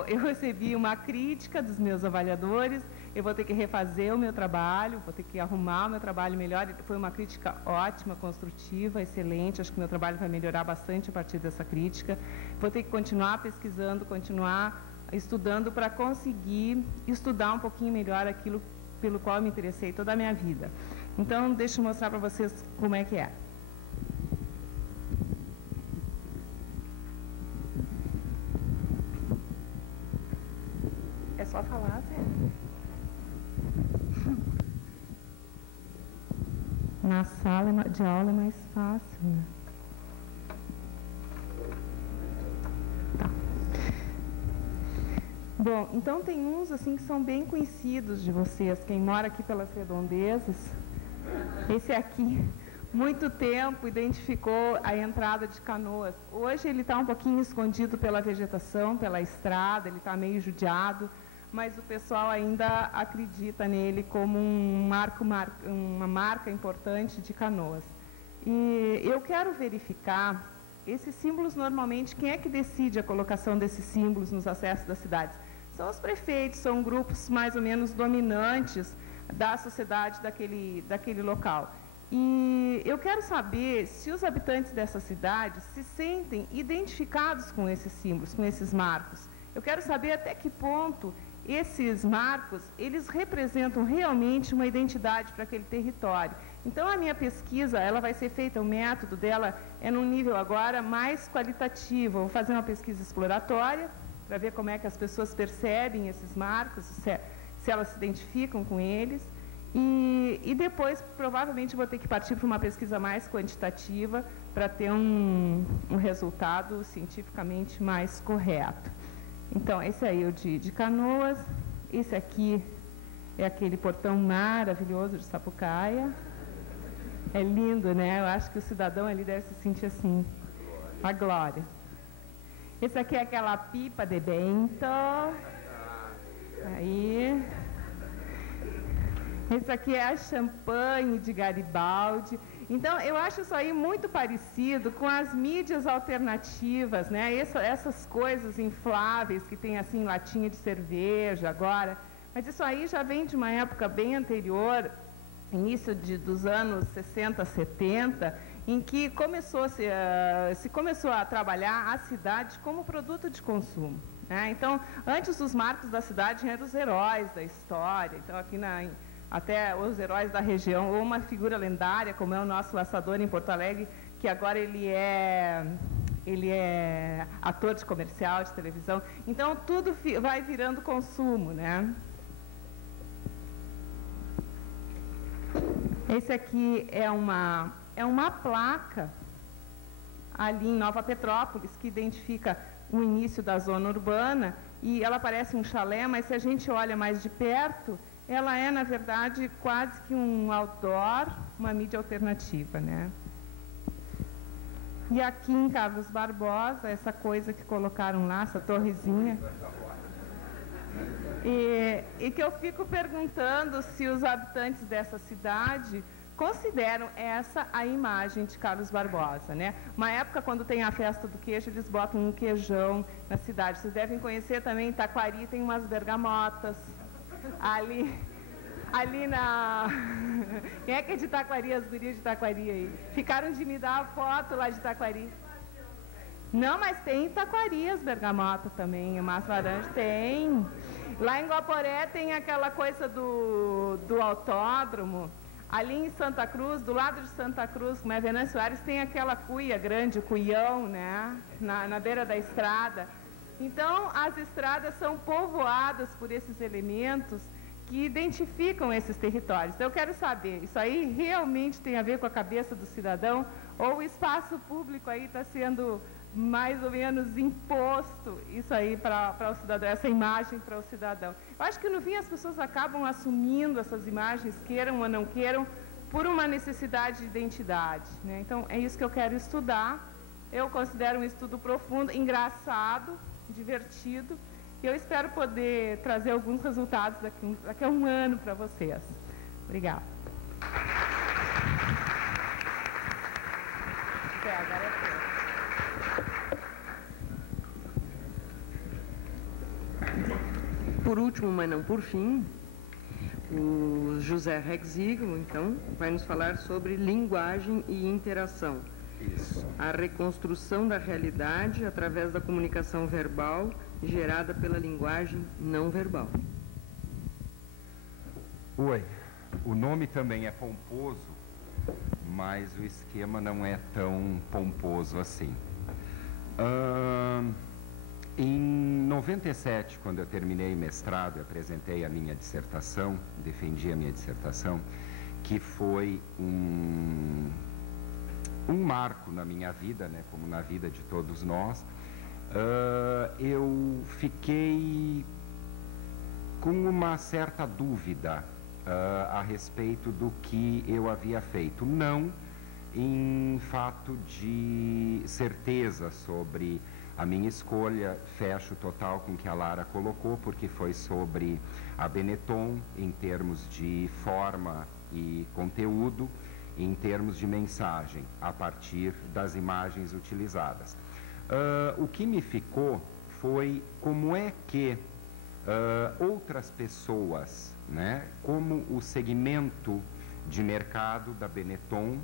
Eu recebi uma crítica dos meus avaliadores, eu vou ter que refazer o meu trabalho, vou ter que arrumar o meu trabalho melhor. Foi uma crítica ótima, construtiva, excelente. Acho que o meu trabalho vai melhorar bastante a partir dessa crítica. Vou ter que continuar pesquisando, continuar estudando para conseguir estudar um pouquinho melhor aquilo pelo qual eu me interessei toda a minha vida. Então, deixa eu mostrar para vocês como é que é. É só falar, Zé. Na sala de aula é mais fácil, né? Tá. Bom, então tem uns assim que são bem conhecidos de vocês, quem mora aqui pelas redondezas. Esse aqui, muito tempo, identificou a entrada de Canoas. Hoje ele está um pouquinho escondido pela vegetação, pela estrada, ele está meio judiado, mas o pessoal ainda acredita nele como uma marca importante de Canoas. E eu quero verificar esses símbolos, normalmente, quem é que decide a colocação desses símbolos nos acessos das cidades? São os prefeitos, são grupos mais ou menos dominantes da sociedade daquele local. E eu quero saber se os habitantes dessa cidade se sentem identificados com esses símbolos, com esses marcos. Eu quero saber até que ponto esses marcos, eles representam realmente uma identidade para aquele território. Então, a minha pesquisa, ela vai ser feita, o método dela é num nível agora mais qualitativo. Eu vou fazer uma pesquisa exploratória, para ver como é que as pessoas percebem esses marcos, se elas se identificam com eles. E depois, provavelmente, vou ter que partir para uma pesquisa mais quantitativa, para ter um resultado cientificamente mais correto. Então, esse aí é o de Canoas, esse aqui é aquele portão maravilhoso de Sapucaia. É lindo, né? Eu acho que o cidadão ali deve se sentir assim, a glória. Esse aqui é aquela pipa de Bento. Aí. Esse aqui é a champanhe de Garibaldi. Então, eu acho isso aí muito parecido com as mídias alternativas, né? Essas coisas infláveis que tem, assim, latinha de cerveja agora. Mas isso aí já vem de uma época bem anterior, início dos anos 60, 70, em que se começou a trabalhar a cidade como produto de consumo, né? Então, antes dos marcos da cidade eram os heróis da história. Então, aqui até os heróis da região, ou uma figura lendária, como é o nosso laçador em Porto Alegre, que agora ele é ator de comercial, de televisão. Então, tudo vai virando consumo, né? Esse aqui é uma placa ali em Nova Petrópolis, que identifica o início da zona urbana, e ela parece um chalé, mas se a gente olha mais de perto, ela é, na verdade, quase que um outdoor, uma mídia alternativa, né? E aqui em Carlos Barbosa, essa coisa que colocaram lá, essa torrezinha. E que eu fico perguntando se os habitantes dessa cidade consideram essa a imagem de Carlos Barbosa, né? Uma época, quando tem a festa do queijo, eles botam um queijão na cidade. Vocês devem conhecer também, em Taquari tem umas bergamotas. Ali na... Quem é que é de Taquari? As gurias de Taquari aí. Ficaram de me dar a foto lá de Taquari. Não, mas tem em Taquari as bergamotas também, a massa laranja tem. Lá em Guaporé tem aquela coisa do autódromo. Ali em Santa Cruz, do lado de Santa Cruz, como é Venâncio Soares, tem aquela cuia grande, o cuião, né? Na beira da estrada. Então, as estradas são povoadas por esses elementos que identificam esses territórios. Então, eu quero saber, isso aí realmente tem a ver com a cabeça do cidadão ou o espaço público aí está sendo mais ou menos imposto isso aí para o cidadão, essa imagem para o cidadão? Eu acho que no fim as pessoas acabam assumindo essas imagens, queiram ou não queiram, por uma necessidade de identidade, né? Então, é isso que eu quero estudar. Eu considero um estudo profundo, engraçado, divertido, e eu espero poder trazer alguns resultados daqui a um ano para vocês. Obrigada. Por último, mas não por fim, o José Rexiglo, então, vai nos falar sobre linguagem e interação. Isso. A reconstrução da realidade através da comunicação verbal gerada pela linguagem não verbal. Oi, o nome também é pomposo, mas o esquema não é tão pomposo assim. Em 97, quando eu terminei o mestrado e apresentei a minha dissertação, defendi a minha dissertação, que foi um marco na minha vida, né, como na vida de todos nós, eu fiquei com uma certa dúvida a respeito do que eu havia feito. Não em fato de certeza sobre a minha escolha, fecho total com o que a Lara colocou, porque foi sobre a Benetton em termos de forma e conteúdo, em termos de mensagem, a partir das imagens utilizadas. O que me ficou foi como é que outras pessoas, né, como o segmento de mercado da Benetton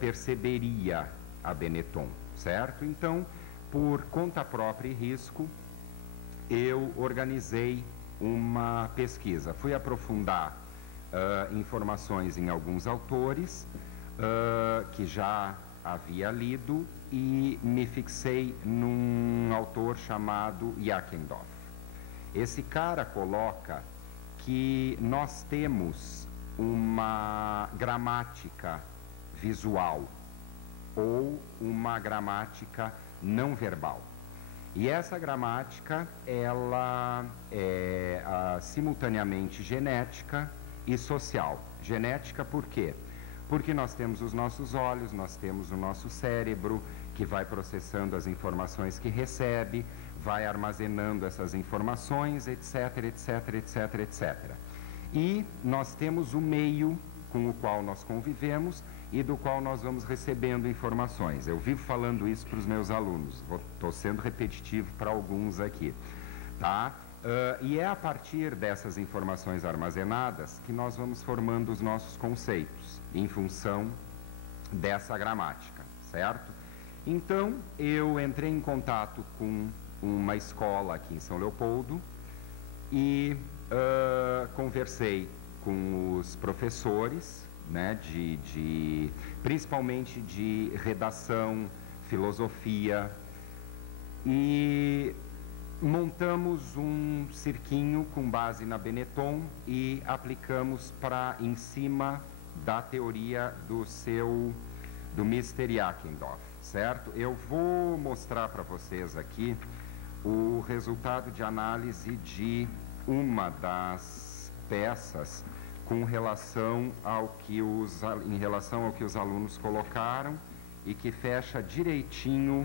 perceberia a Benetton, certo? Então, por conta própria e risco, eu organizei uma pesquisa. Fui aprofundar informações em alguns autores que já havia lido e me fixei num autor chamado Jackendorf. Esse cara coloca que nós temos uma gramática visual ou uma gramática não verbal. E essa gramática, ela é simultaneamente genética e social. Genética por quê? Porque nós temos os nossos olhos, nós temos o nosso cérebro, que vai processando as informações que recebe, vai armazenando essas informações, etc, etc, etc, etc. E nós temos o meio com o qual nós convivemos e do qual nós vamos recebendo informações. Eu vivo falando isso para os meus alunos, estou sendo repetitivo para alguns aqui, tá? E é a partir dessas informações armazenadas que nós vamos formando os nossos conceitos, em função dessa gramática, certo? Então, eu entrei em contato com uma escola aqui em São Leopoldo e conversei com os professores, né, principalmente de redação, filosofia, e montamos um cirquinho com base na Benetton e aplicamos em cima da teoria do Mr. Jackendorf, certo? Eu vou mostrar para vocês aqui o resultado de análise de uma das peças em relação ao que os alunos colocaram e que fecha direitinho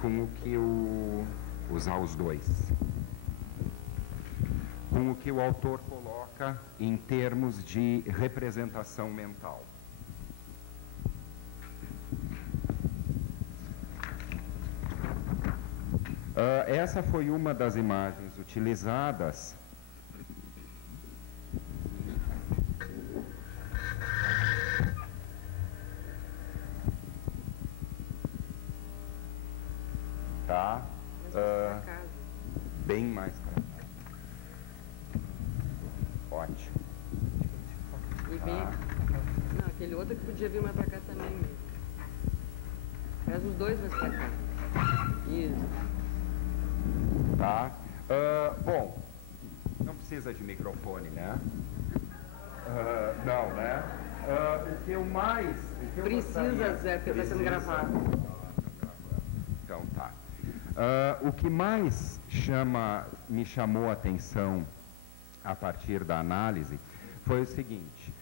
com o que usar os dois. Com o que o autor coloca em termos de representação mental. Essa foi uma das imagens utilizadas tá? Bem mais para cá. Ótimo. E bem... Não, aquele outro que podia vir mais para cá também. Traz os dois mais para cá. Isso. Tá? Bom, não precisa de microfone, né? Não, né? O que eu mais... Precisa, Zé, porque está sendo gravado. Então tá. O que mais me chamou a atenção a partir da análise foi o seguinte.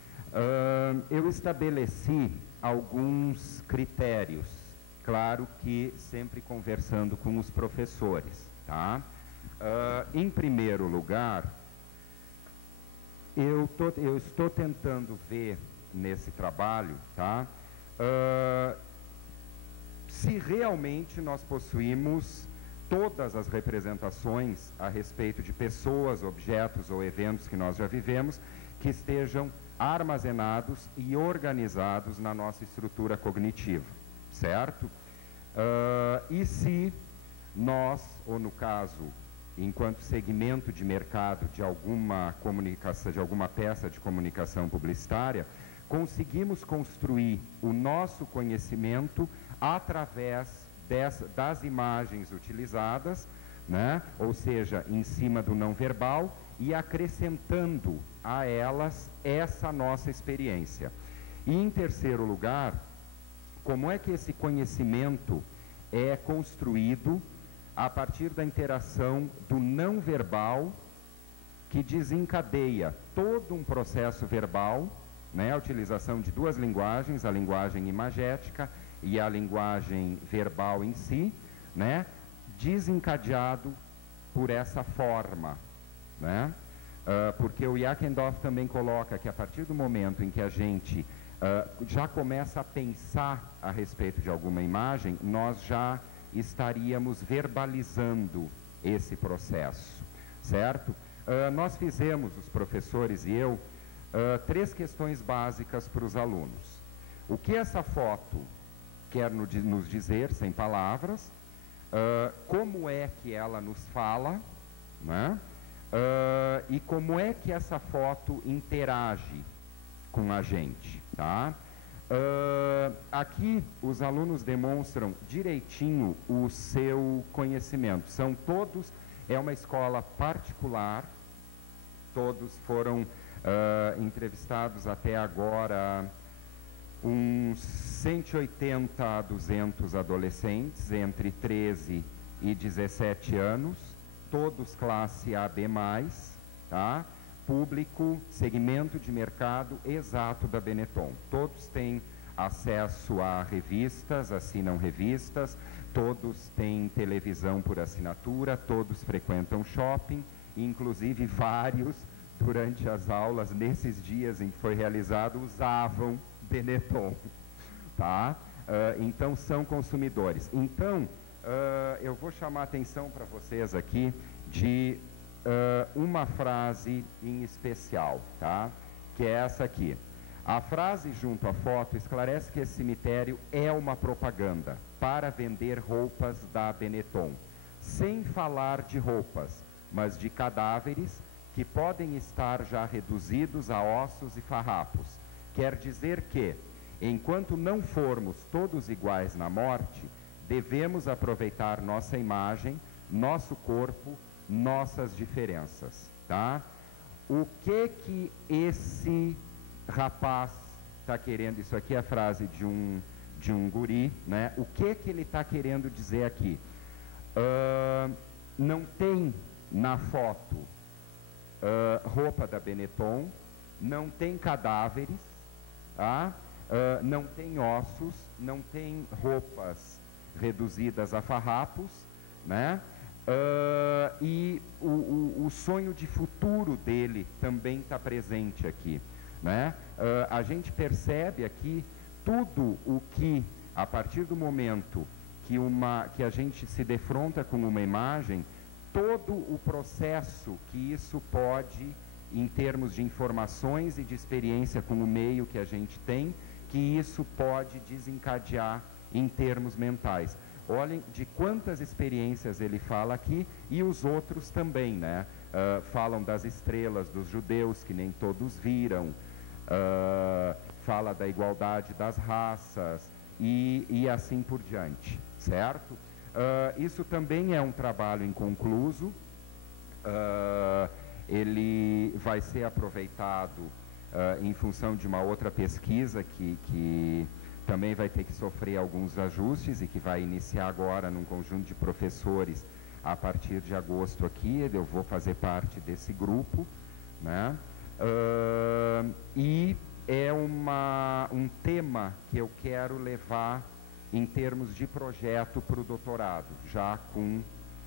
Eu estabeleci alguns critérios, claro que sempre conversando com os professores, tá? Em primeiro lugar, eu estou tentando ver nesse trabalho, tá? Se realmente nós possuímos todas as representações a respeito de pessoas, objetos ou eventos que nós já vivemos, que estejam armazenados e organizados na nossa estrutura cognitiva, certo? E se nós, ou no caso, enquanto segmento de mercado de alguma comunicação, de alguma peça de comunicação publicitária, conseguimos construir o nosso conhecimento através das imagens utilizadas, né? Ou seja, em cima do não verbal e acrescentando a elas essa nossa experiência. E em terceiro lugar, como é que esse conhecimento é construído a partir da interação do não verbal que desencadeia todo um processo verbal, né? A utilização de duas linguagens, a linguagem imagética e a linguagem verbal em si, né? Desencadeado por essa forma, né? Porque o Jackendorf também coloca que a partir do momento em que a gente já começa a pensar a respeito de alguma imagem, nós já estaríamos verbalizando esse processo, certo? Nós fizemos, os professores e eu, 3 questões básicas para os alunos. O que essa foto quer nos dizer, sem palavras, como é que ela nos fala, né? E como é que essa foto interage com a gente, tá? Aqui os alunos demonstram direitinho o seu conhecimento. São todos, é uma escola particular, todos foram entrevistados até agora uns 180 a 200 adolescentes entre 13 e 17 anos, todos classe AB+, tá? Público, segmento de mercado exato da Benetton. Todos têm acesso a revistas, assinam revistas, todos têm televisão por assinatura, todos frequentam shopping, inclusive vários, durante as aulas, nesses dias em que foi realizado, usavam Benetton, tá? Então, são consumidores. Então, eu vou chamar a atenção para vocês aqui de uma frase em especial, tá? Que é essa aqui. A frase junto à foto esclarece que esse cemitério é uma propaganda para vender roupas da Benetton, sem falar de roupas, mas de cadáveres que podem estar já reduzidos a ossos e farrapos. Quer dizer que, enquanto não formos todos iguais na morte, devemos aproveitar nossa imagem, nosso corpo, nossas diferenças, tá? O que esse rapaz está querendo, isso aqui é a frase de um guri, né? O que ele está querendo dizer aqui? Não tem na foto roupa da Benetton, não tem cadáveres, tá? não tem ossos, não tem roupas reduzidas a farrapos, né? E o sonho de futuro dele também está presente aqui, né? A gente percebe aqui tudo o que, a partir do momento que a gente se defronta com uma imagem, todo o processo que isso pode, em termos de informações e de experiência com o meio que a gente tem, que isso pode desencadear em termos mentais. Olhem de quantas experiências ele fala aqui, e os outros também, né? Falam das estrelas dos judeus, que nem todos viram, fala da igualdade das raças, e assim por diante, certo? Isso também é um trabalho inconcluso, ele vai ser aproveitado em função de uma outra pesquisa que também vai ter que sofrer alguns ajustes e que vai iniciar agora num conjunto de professores a partir de agosto aqui. Eu vou fazer parte desse grupo, né? E é um tema que eu quero levar em termos de projeto para o doutorado, já com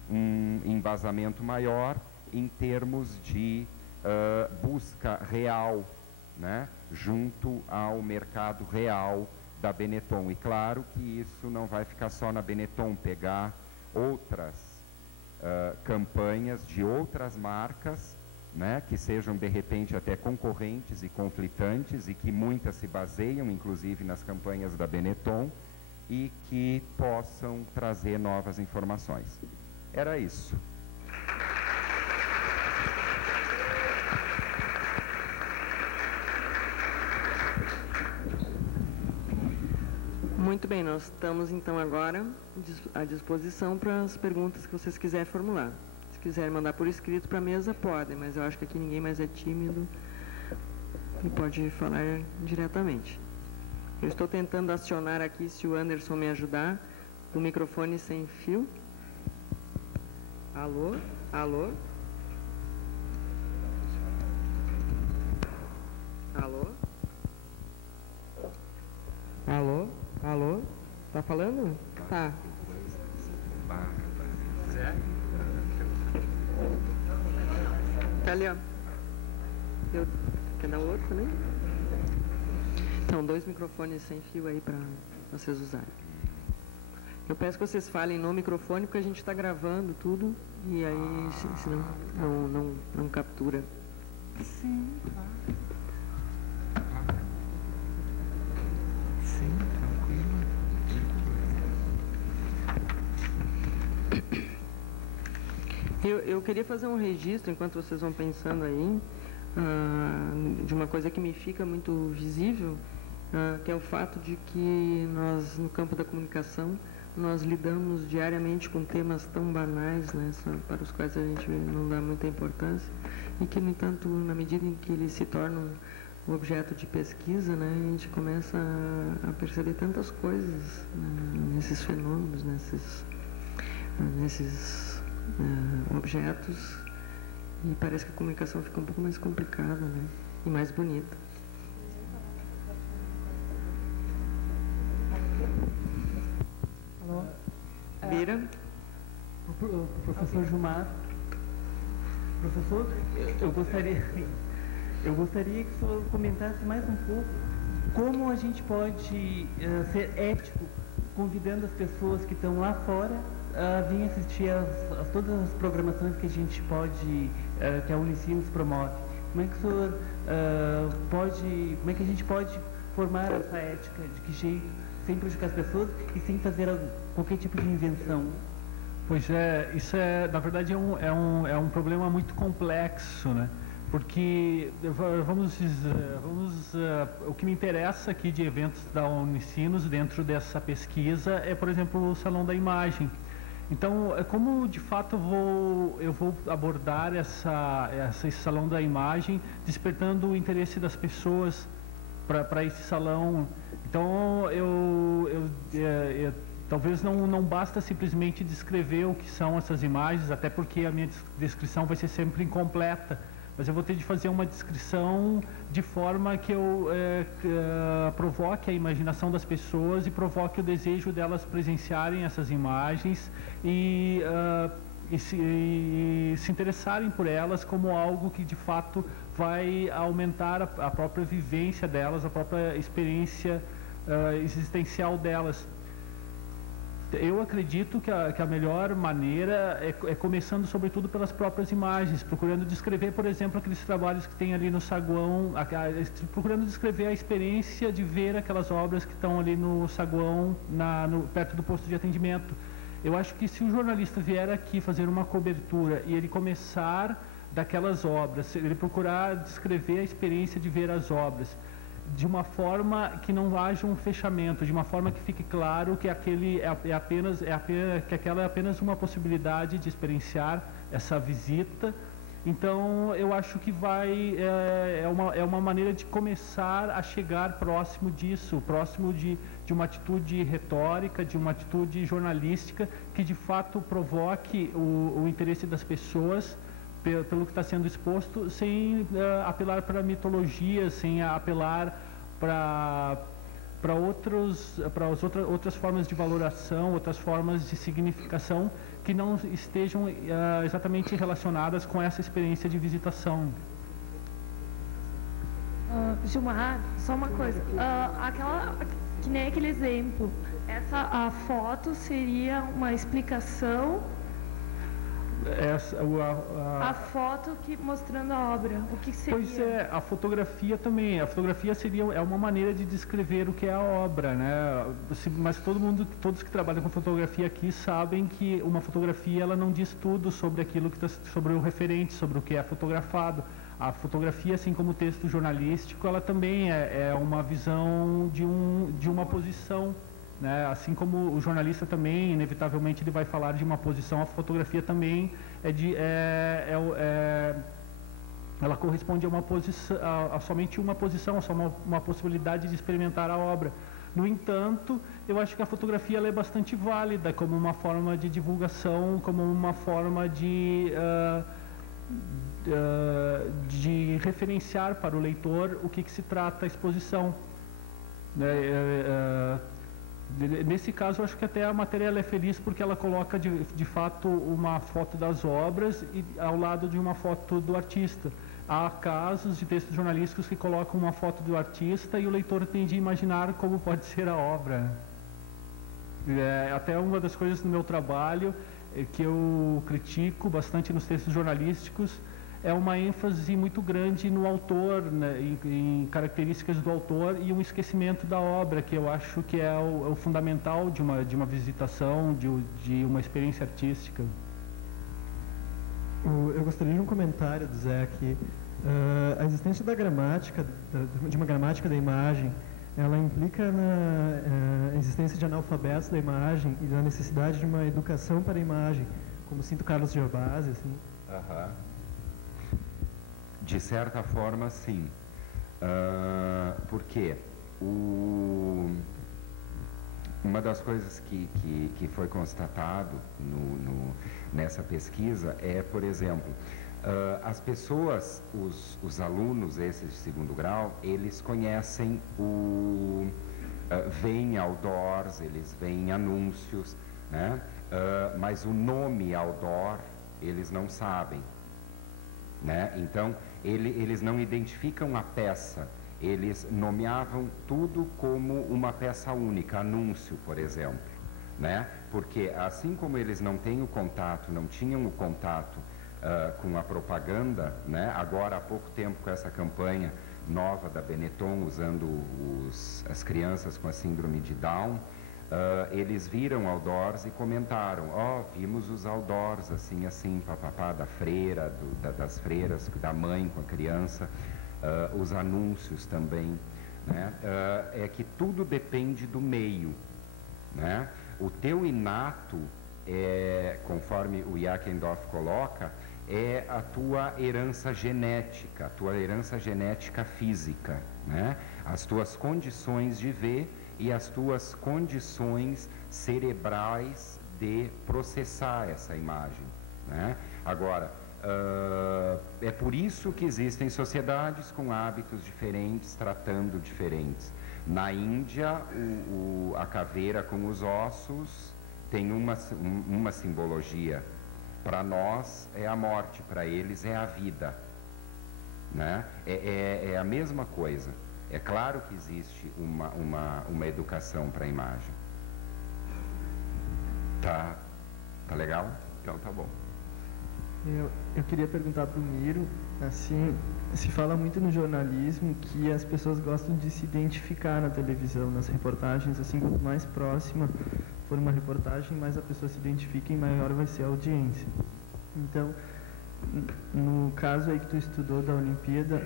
um embasamento maior em termos de busca real, né, junto ao mercado real da Benetton. E claro que isso não vai ficar só na Benetton, pegar outras campanhas de outras marcas, né, que sejam de repente até concorrentes e conflitantes, e que muitas se baseiam inclusive nas campanhas da Benetton, e que possam trazer novas informações. Era isso. Muito bem, nós estamos então agora à disposição para as perguntas que vocês quiserem formular. Se quiserem mandar por escrito para a mesa, podem, mas eu acho que aqui ninguém mais é tímido e pode falar diretamente. Eu estou tentando acionar aqui, se o Anderson me ajudar, o microfone sem fio. Alô? Alô? Alô? Alô? Alô? Tá falando? Tá. Tá ali, ó. Quer dar outro também? Então, 2 microfones sem fio aí para vocês usarem. Eu peço que vocês falem no microfone, porque a gente está gravando tudo, e aí senão não captura. Sim, claro. Sim, tranquilo. Eu queria fazer um registro, enquanto vocês vão pensando aí, de uma coisa que me fica muito visível, que é o fato de que nós, no campo da comunicação, nós lidamos diariamente com temas tão banais, né, para os quais a gente não dá muita importância, e que, no entanto, na medida em que eles se tornam objeto de pesquisa, né, a gente começa a perceber tantas coisas, né, nesses fenômenos, nesses objetos, e parece que a comunicação fica um pouco mais complicada, né, e mais bonita. Alô? Bira? O professor Gilmar. Professor, eu gostaria que o senhor comentasse mais um pouco como a gente pode ser ético, convidando as pessoas que estão lá fora a vir assistir a todas as programações que a gente pode, que a Unicinos promove. Como é que o senhor como é que a gente pode formar essa ética, de que jeito, sem prejudicar as pessoas e sem fazer qualquer tipo de invenção? Pois é, isso na verdade é um problema muito complexo, né? Porque o que me interessa aqui de eventos da Unicinos dentro dessa pesquisa é, por exemplo, o Salão da Imagem. Então, como de fato eu vou abordar esse Salão da Imagem, despertando o interesse das pessoas para esse salão. Então, talvez não basta simplesmente descrever o que são essas imagens, até porque a minha descrição vai ser sempre incompleta, mas eu vou ter de fazer uma descrição de forma que eu provoque a imaginação das pessoas e provoque o desejo delas presenciarem essas imagens e se interessarem por elas como algo que de fato vai aumentar a própria vivência delas, a própria experiência existencial delas. Eu acredito que a melhor maneira é começando sobretudo pelas próprias imagens, procurando descrever, por exemplo, aqueles trabalhos que tem ali no saguão, procurando descrever a experiência de ver aquelas obras que estão ali no saguão, perto do posto de atendimento. Eu acho que se o jornalista vier aqui fazer uma cobertura e ele começar daquelas obras, ele procurar descrever a experiência de ver as obras, de uma forma que não haja um fechamento, de uma forma que fique claro que que aquela é apenas uma possibilidade de experienciar essa visita. Então, eu acho que é uma maneira de começar a chegar próximo disso, próximo de uma atitude retórica, de uma atitude jornalística que de fato provoque o interesse das pessoas pelo que está sendo exposto, sem apelar para mitologia, sem apelar para outras formas de valoração, outras formas de significação que não estejam exatamente relacionadas com essa experiência de visitação. Gilmar, só uma coisa, que nem aquele exemplo, a foto seria uma explicação. A foto mostrando a obra, o que seria? Pois é, a fotografia também. A fotografia é uma maneira de descrever o que é a obra, né? Mas todos que trabalham com fotografia aqui sabem que uma fotografia ela não diz tudo sobre aquilo sobre o referente, sobre o que é fotografado. A fotografia, assim como o texto jornalístico, ela também é uma visão de uma posição. Né? Assim como o jornalista também, inevitavelmente, ele vai falar de uma posição, a fotografia também ela corresponde a uma posição, a somente uma posição, só uma possibilidade de experimentar a obra. No entanto, eu acho que a fotografia ela é bastante válida como uma forma de divulgação, como uma forma de referenciar para o leitor o que se trata a exposição. Nesse caso, eu acho que até a matéria ela é feliz porque ela coloca de fato uma foto das obras e ao lado de uma foto do artista. Há casos de textos jornalísticos que colocam uma foto do artista e o leitor tem de imaginar como pode ser a obra. Até uma das coisas do meu trabalho que eu critico bastante nos textos jornalísticos é uma ênfase muito grande no autor, né, em características do autor e um esquecimento da obra, que eu acho que é o fundamental de uma visitação, de uma experiência artística. Eu gostaria de um comentário do Zé aqui. A existência da gramática, de uma gramática da imagem, ela implica na existência de analfabetos da imagem e da necessidade de uma educação para a imagem, como sinto Carlos Gerbasi, assim. De certa forma, sim. Porque uma das coisas que foi constatado nessa pesquisa é, por exemplo, as pessoas, os alunos, esses de segundo grau, eles conhecem veem outdoors, eles veem anúncios, né? Mas o nome outdoor eles não sabem. Né? Então, eles não identificam a peça, eles nomeavam tudo como uma peça única, anúncio, por exemplo. Né? Porque assim como eles não tinham o contato com a propaganda, né? Agora há pouco tempo com essa campanha nova da Benetton, usando as crianças com a síndrome de Down, eles viram outdoors e comentaram, vimos os outdoors, assim, papapá, da freira, das freiras, da mãe com a criança, os anúncios também, né? É que tudo depende do meio, né? O teu inato, conforme o Jackendorf coloca, é a tua herança genética, física, né? As tuas condições de ver e as tuas condições cerebrais de processar essa imagem, né? Agora, É por isso que existem sociedades com hábitos diferentes, tratando diferentes. Na Índia, a caveira com os ossos tem uma simbologia. Para nós é a morte, para eles é a vida, né? É a mesma coisa. É claro que existe uma educação para a imagem. Tá legal? Então tá bom. Eu queria perguntar para o Miro, assim, se fala muito no jornalismo que as pessoas gostam de se identificar na televisão, nas reportagens, assim, quanto mais próxima for uma reportagem, mais a pessoa se identifica e maior vai ser a audiência. Então, no caso aí que tu estudou da Olimpíada,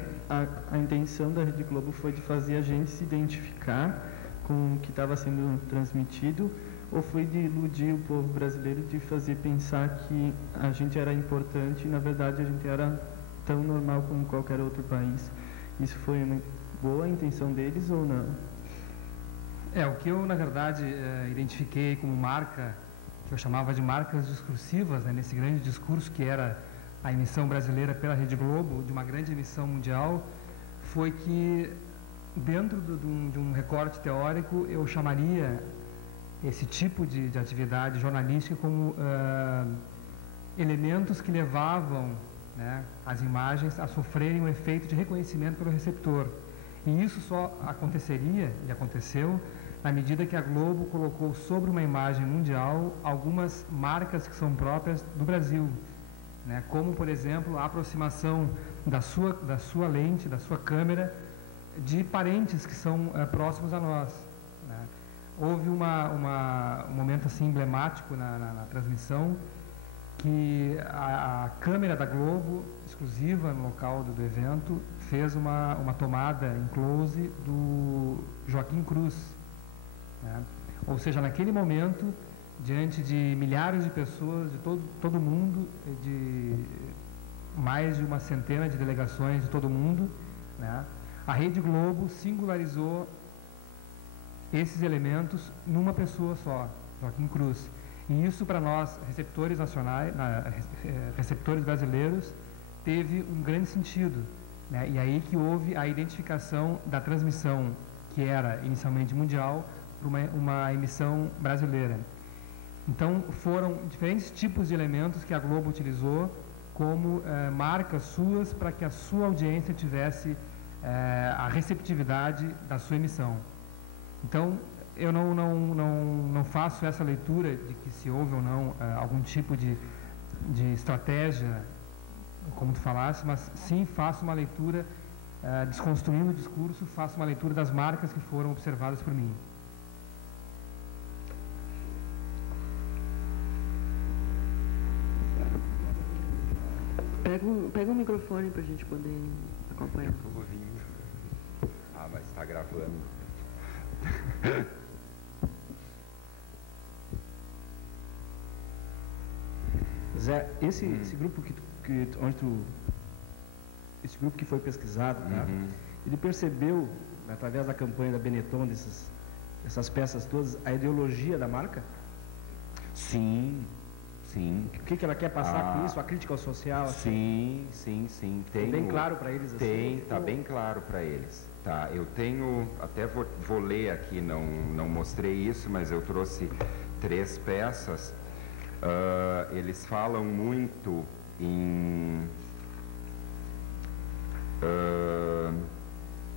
a intenção da Rede Globo foi de fazer a gente se identificar com o que estava sendo transmitido, ou foi de iludir o povo brasileiro, de fazer pensar que a gente era importante e, na verdade, a gente era tão normal como qualquer outro país? Isso foi uma boa intenção deles ou não? O que eu, na verdade, identifiquei como marca, que eu chamava de marcas discursivas, né, nesse grande discurso que era a emissão brasileira pela Rede Globo, de uma grande emissão mundial, foi que, dentro de um recorte teórico, eu chamaria esse tipo de atividade jornalística como elementos que levavam, né, as imagens a sofrerem um efeito de reconhecimento pelo receptor. E isso só aconteceria, e aconteceu, na medida que a Globo colocou sobre uma imagem mundial algumas marcas que são próprias do Brasil, né, como, por exemplo, a aproximação da sua lente, da sua câmera, de parentes que são próximos a nós, né. Houve um momento assim emblemático na transmissão, que a câmera da Globo, exclusiva no local do evento, fez uma tomada em close do Joaquim Cruz, né? Ou seja, naquele momento, diante de milhares de pessoas de todo mundo, de mais de uma centena de delegações de todo mundo, né, a Rede Globo singularizou esses elementos numa pessoa só, Joaquim Cruz. E isso, para nós, receptores nacionais, receptores brasileiros, teve um grande sentido, né? E aí que houve a identificação da transmissão, que era inicialmente mundial, para uma emissão brasileira. Então, foram diferentes tipos de elementos que a Globo utilizou como marcas suas para que a sua audiência tivesse a receptividade da sua emissão. Então, eu não faço essa leitura de que se houve ou não algum tipo de estratégia, como tu falaste, mas sim faço uma leitura, desconstruindo o discurso, faço uma leitura das marcas que foram observadas por mim. Pega um microfone para a gente poder acompanhar. Mas está gravando. Zé, esse grupo esse grupo que foi pesquisado, tá? Ele percebeu, através da campanha da Benetton, dessas peças todas, a ideologia da marca? Sim. O que ela quer passar com isso? A crítica ao social? Sim. Tem bem claro para eles? Assim? Está bem claro para eles. Tá, eu tenho, até vou ler aqui, não mostrei isso, mas eu trouxe 3 peças. Eles falam muito em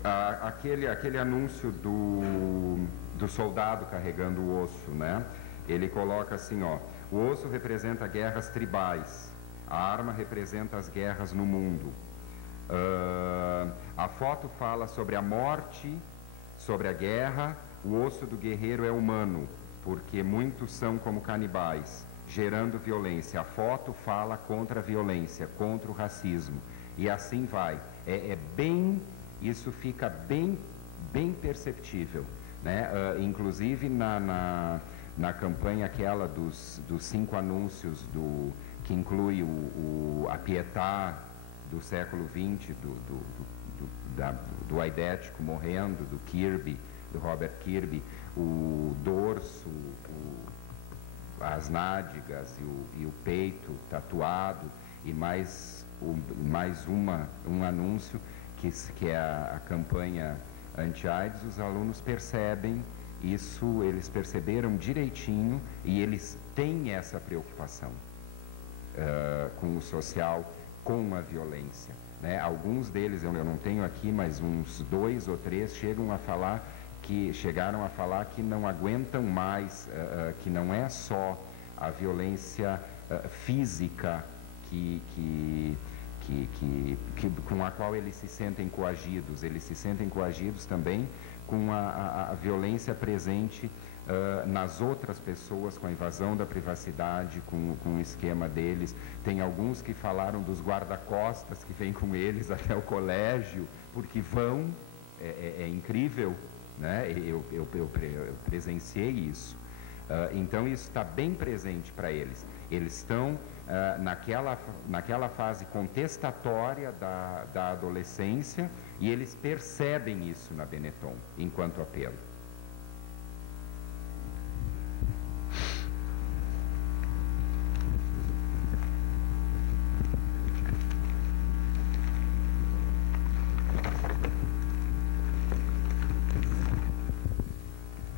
aquele anúncio do soldado carregando o osso, né? Ele coloca assim, ó: o osso representa guerras tribais, a arma representa as guerras no mundo. A foto fala sobre a morte, sobre a guerra. O osso do guerreiro é humano, porque muitos são como canibais, gerando violência. A foto fala contra a violência, contra o racismo, e assim vai. Isso fica bem perceptível, né? Inclusive na campanha aquela dos 5 anúncios que inclui a Pietà do século XX, do aidético morrendo, do Kirby, do Robert Kirby, o dorso, as nádegas e o peito tatuado. E mais um anúncio, que é a campanha anti-AIDS, os alunos percebem isso, eles perceberam direitinho e eles têm essa preocupação com o social, com a violência, né? Alguns deles, eu não tenho aqui, mas uns 2 ou 3 chegaram a falar que não aguentam mais, que não é só a violência física com a qual eles se sentem coagidos. Eles se sentem coagidos também com a violência presente nas outras pessoas, com a invasão da privacidade, com o esquema deles. Tem alguns que falaram dos guarda-costas que vêm com eles até o colégio, porque vão, é incrível, né? Eu presenciei isso. Então isso está bem presente para eles. Eles estão naquela fase contestatória da adolescência e eles percebem isso na Benetton, enquanto apelo.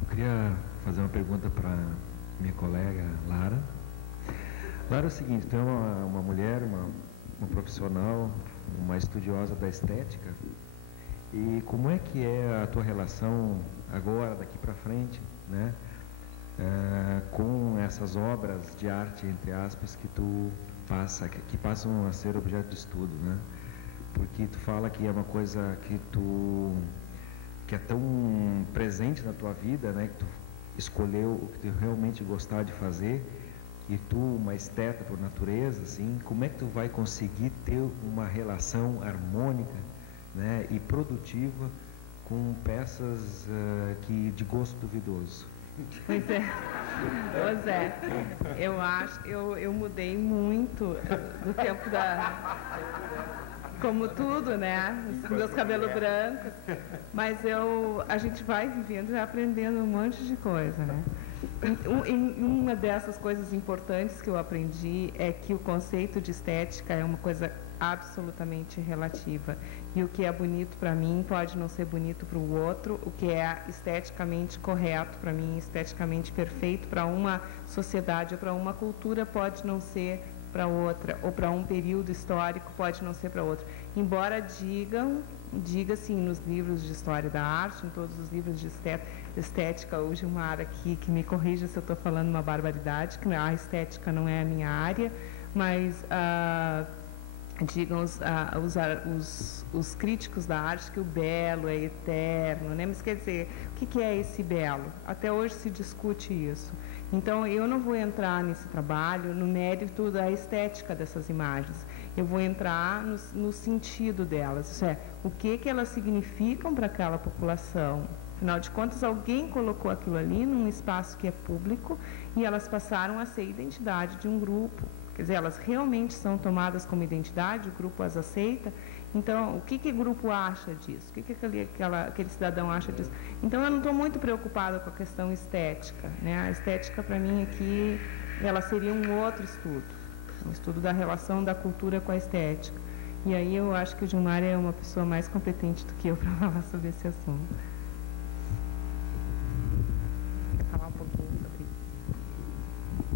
Eu queria fazer uma pergunta para minha colega Lara. Lara, é o seguinte, tu é uma mulher, uma profissional, uma estudiosa da estética, e como é que é a tua relação agora, daqui para frente, né, com essas obras de arte, entre aspas, que tu que passam a ser objeto de estudo, né? Porque tu fala que é uma coisa que é tão presente na tua vida, né, que tu escolheu o que tu realmente gostar de fazer. E tu, uma esteta por natureza, assim, como é que tu vai conseguir ter uma relação harmônica, né, e produtiva com peças de gosto duvidoso? Pois é, eu mudei muito do tempo como tudo, né, os meus cabelos brancos, mas a gente vai vivendo e aprendendo um monte de coisa, né. Uma dessas coisas importantes que eu aprendi é que o conceito de estética é uma coisa absolutamente relativa. E o que é bonito para mim pode não ser bonito para o outro. O que é esteticamente correto para mim, esteticamente perfeito para uma sociedade ou para uma cultura pode não ser para outra, ou para um período histórico pode não ser para outro. Embora diga-se nos livros de história da arte, em todos os livros de estética, o Gilmar aqui, que me corrija se eu estou falando uma barbaridade, que a estética não é a minha área, mas digam os críticos da arte que o belo é eterno, né? Mas quer dizer, o que é esse belo? Até hoje se discute isso. Então, eu não vou entrar nesse trabalho, no mérito da estética dessas imagens. Eu vou entrar no sentido delas, isso é, o que elas significam para aquela população. Afinal de contas, alguém colocou aquilo ali num espaço que é público e elas passaram a ser identidade de um grupo. Quer dizer, elas realmente são tomadas como identidade, o grupo as aceita. Então, o que o grupo acha disso? O que aquele cidadão acha disso? Então, eu não estou muito preocupada com a questão estética, né? A estética, para mim, aqui, ela seria um outro estudo. Um estudo da relação da cultura com a estética. E aí eu acho que o Gilmar é uma pessoa mais competente do que eu para falar sobre esse assunto. Falar um pouquinho sobre isso.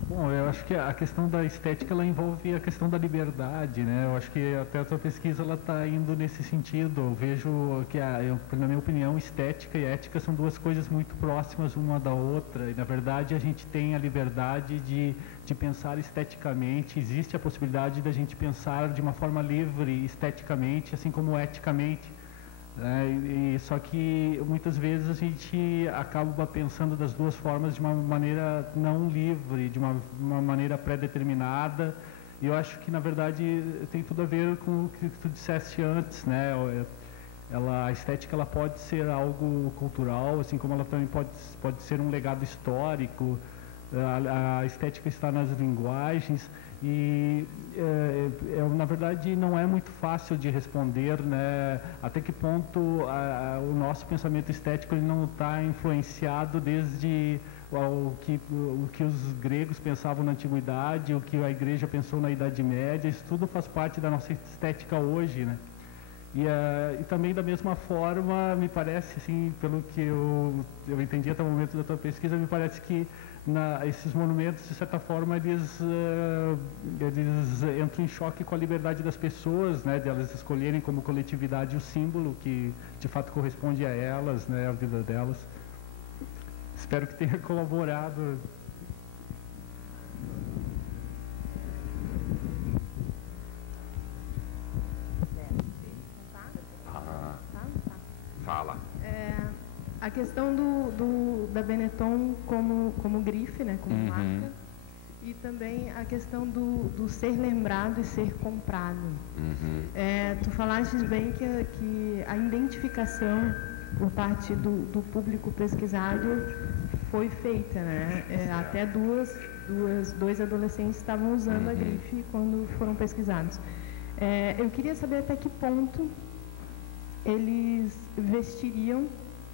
Bom, eu acho que a questão da estética, ela envolve a questão da liberdade, né? Eu acho que até a tua pesquisa, ela está indo nesse sentido. Eu vejo que, na minha opinião, estética e ética são duas coisas muito próximas uma da outra. E, na verdade, a gente tem a liberdade de pensar esteticamente. Existe a possibilidade da gente pensar de uma forma livre esteticamente, assim como eticamente. Só que muitas vezes a gente acaba pensando das duas formas de uma maneira não livre, de uma maneira pré-determinada, e eu acho que na verdade tem tudo a ver com o que tu disseste antes, né? A estética, ela pode ser algo cultural, assim como ela também pode ser um legado histórico. A estética está nas linguagens e, na verdade, não é muito fácil de responder, né? Até que ponto o nosso pensamento estético ele não está influenciado desde o que os gregos pensavam na antiguidade, o que a igreja pensou na Idade Média, isso tudo faz parte da nossa estética hoje, né? E também da mesma forma, me parece, assim, pelo que eu entendi até o momento da tua pesquisa, me parece que esses monumentos, de certa forma, eles entram em choque com a liberdade das pessoas, né, de elas escolherem como coletividade o símbolo que de fato corresponde a elas, né, a vida delas. Espero que tenha colaborado. Fala. A questão da Benetton como grife, né, como marca, e também a questão do ser lembrado e ser comprado. Tu falaste bem que a identificação por parte do público pesquisado foi feita, né? Até dois adolescentes estavam usando a grife quando foram pesquisados. Eu queria saber até que ponto eles vestiriam,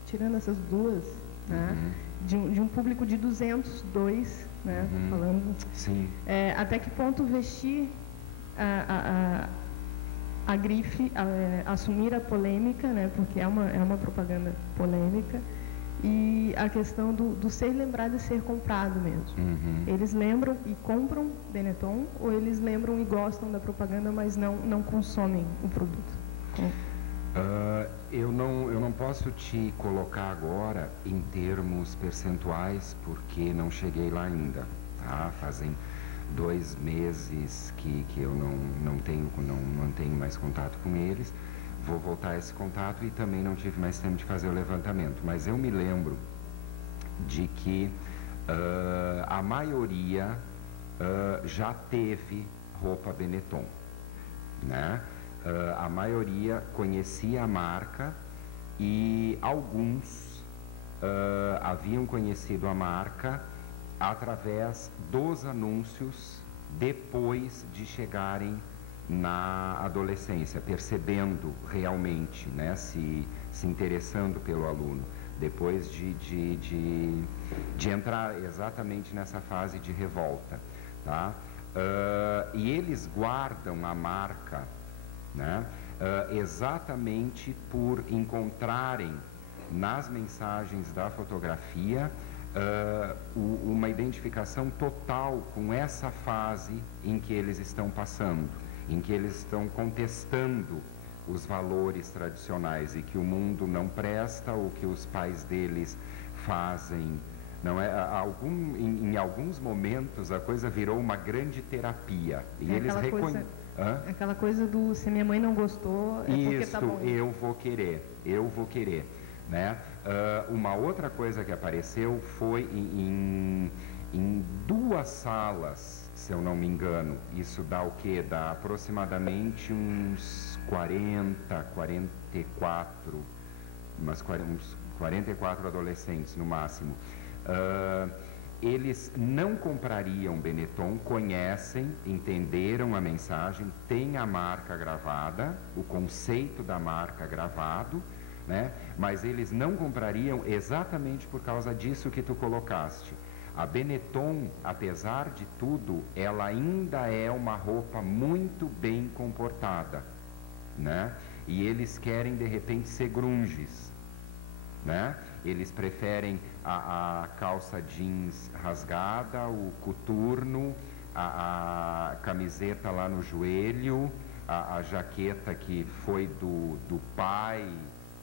tirando essas duas, né, de um público de 202, né, falando. Sim. Até que ponto vestir a grife, assumir a polêmica, né, porque é uma propaganda polêmica, e a questão do ser lembrado e ser comprado mesmo. Eles lembram e compram Benetton, ou eles lembram e gostam da propaganda, mas não consomem o produto? Eu não posso te colocar agora em termos percentuais, porque não cheguei lá ainda, tá? Fazem 2 meses que eu não mantenho mais contato com eles. Vou voltar a esse contato e também não tive mais tempo de fazer o levantamento. Mas eu me lembro de que a maioria já teve roupa Benetton, né? A maioria conhecia a marca e alguns haviam conhecido a marca através dos anúncios depois de chegarem na adolescência, percebendo realmente, né, se interessando pelo aluno, depois de entrar exatamente nessa fase de revolta, tá? E eles guardam a marca, né, exatamente por encontrarem nas mensagens da fotografia uma identificação total com essa fase em que eles estão passando, em que eles estão contestando os valores tradicionais e que o mundo não presta, o que os pais deles fazem. Não é, em alguns momentos a coisa virou uma grande terapia e eles reconhecem. Aquela coisa do se minha mãe não gostou, porque tá bom. Eu vou querer, né? Uma outra coisa que apareceu foi em 2 salas, se eu não me engano. Isso dá o quê? Dá aproximadamente uns 44, uns 44 adolescentes no máximo. Eles não comprariam Benetton, conhecem, entenderam a mensagem, têm a marca gravada, o conceito da marca gravado, né? Mas eles não comprariam exatamente por causa disso que tu colocaste. A Benetton, apesar de tudo, ela ainda é uma roupa muito bem comportada, né? E eles querem de repente ser grunges, né? Eles preferem a calça jeans rasgada, o coturno, a camiseta lá no joelho, a jaqueta que foi do pai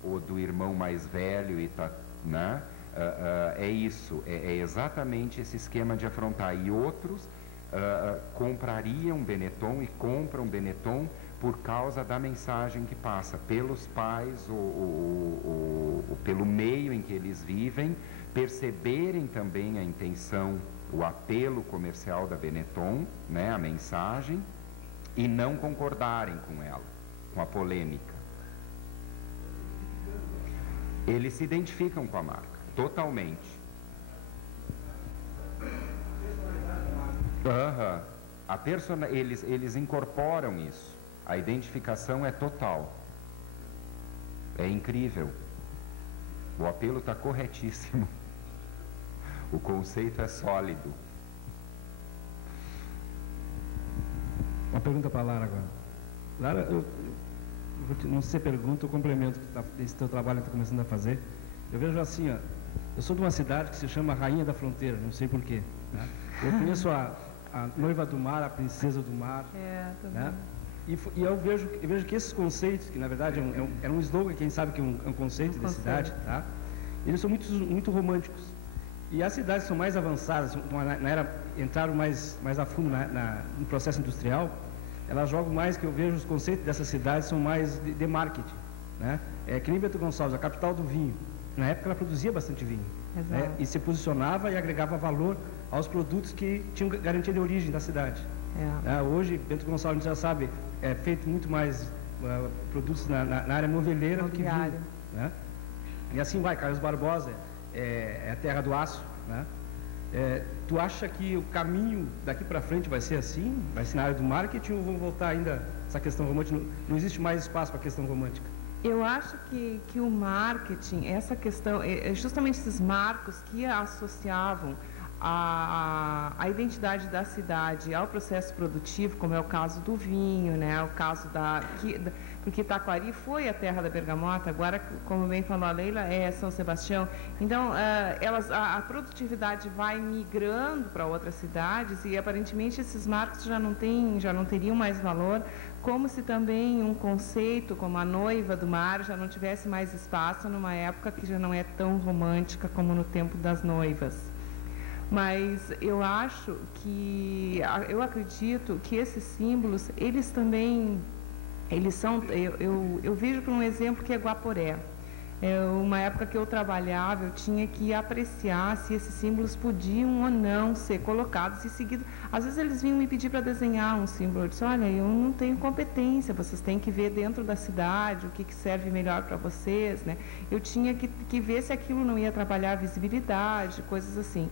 ou do irmão mais velho, e tá, né? É isso, é exatamente esse esquema de afrontar. E outros comprariam Benetton e compram Benetton por causa da mensagem que passa pelos pais ou pelo meio em que eles vivem, perceberem também a intenção, o apelo comercial da Benetton, né, a mensagem, e não concordarem com ela, com a polêmica. Eles se identificam com a marca, totalmente. Eles incorporam isso. A identificação é total. É incrível. O apelo está corretíssimo. O conceito é sólido. Uma pergunta para a Lara agora. Lara, não sei se pergunta ou complemento esse teu trabalho que está começando a fazer. Eu vejo assim, ó, eu sou de uma cidade que se chama Rainha da Fronteira, não sei porquê. Né? Eu conheço a Noiva do Mar, a Princesa do Mar. Né? E eu vejo que esses conceitos, que na verdade é um slogan, quem sabe que é um conceito da cidade, tá? Eles são muito românticos. E as cidades são mais avançadas, entraram mais a fundo no processo industrial, elas jogam mais, que eu vejo os conceitos dessas cidades são mais de marketing. Né? Que nem Bento Gonçalves, a capital do vinho. Na época ela produzia bastante vinho. Né? E se posicionava e agregava valor aos produtos que tinham garantia de origem da cidade. Hoje, Bento Gonçalves já sabe, é feito muito mais produtos na área moveleira do que vinho. Né? E assim vai, Carlos Barbosa é a terra do aço. Né? Tu acha que o caminho daqui para frente vai ser assim? Vai ser na área do marketing ou vão voltar ainda essa questão romântica? Não existe mais espaço para a questão romântica? Eu acho que o marketing, essa questão, justamente esses marcos que associavam a identidade da cidade ao processo produtivo, como é o caso do vinho, né? O caso porque Taquari foi a terra da bergamota, agora, como bem falou a Leila, é São Sebastião. Então, a produtividade vai migrando para outras cidades e, aparentemente, esses marcos já não teriam mais valor, como se também um conceito como a Noiva do Mar já não tivesse mais espaço numa época que já não é tão romântica como no tempo das noivas. Mas eu acredito que esses símbolos, eles também, são, eu vejo por um exemplo que é Guaporé. Uma época que eu trabalhava, eu tinha que apreciar se esses símbolos podiam ou não ser colocados e seguidos. Às vezes eles vinham me pedir para desenhar um símbolo. Eu disse, olha, eu não tenho competência, vocês têm que ver dentro da cidade o que serve melhor para vocês. Né? Eu tinha que ver se aquilo não ia atrapalhar a visibilidade, coisas assim.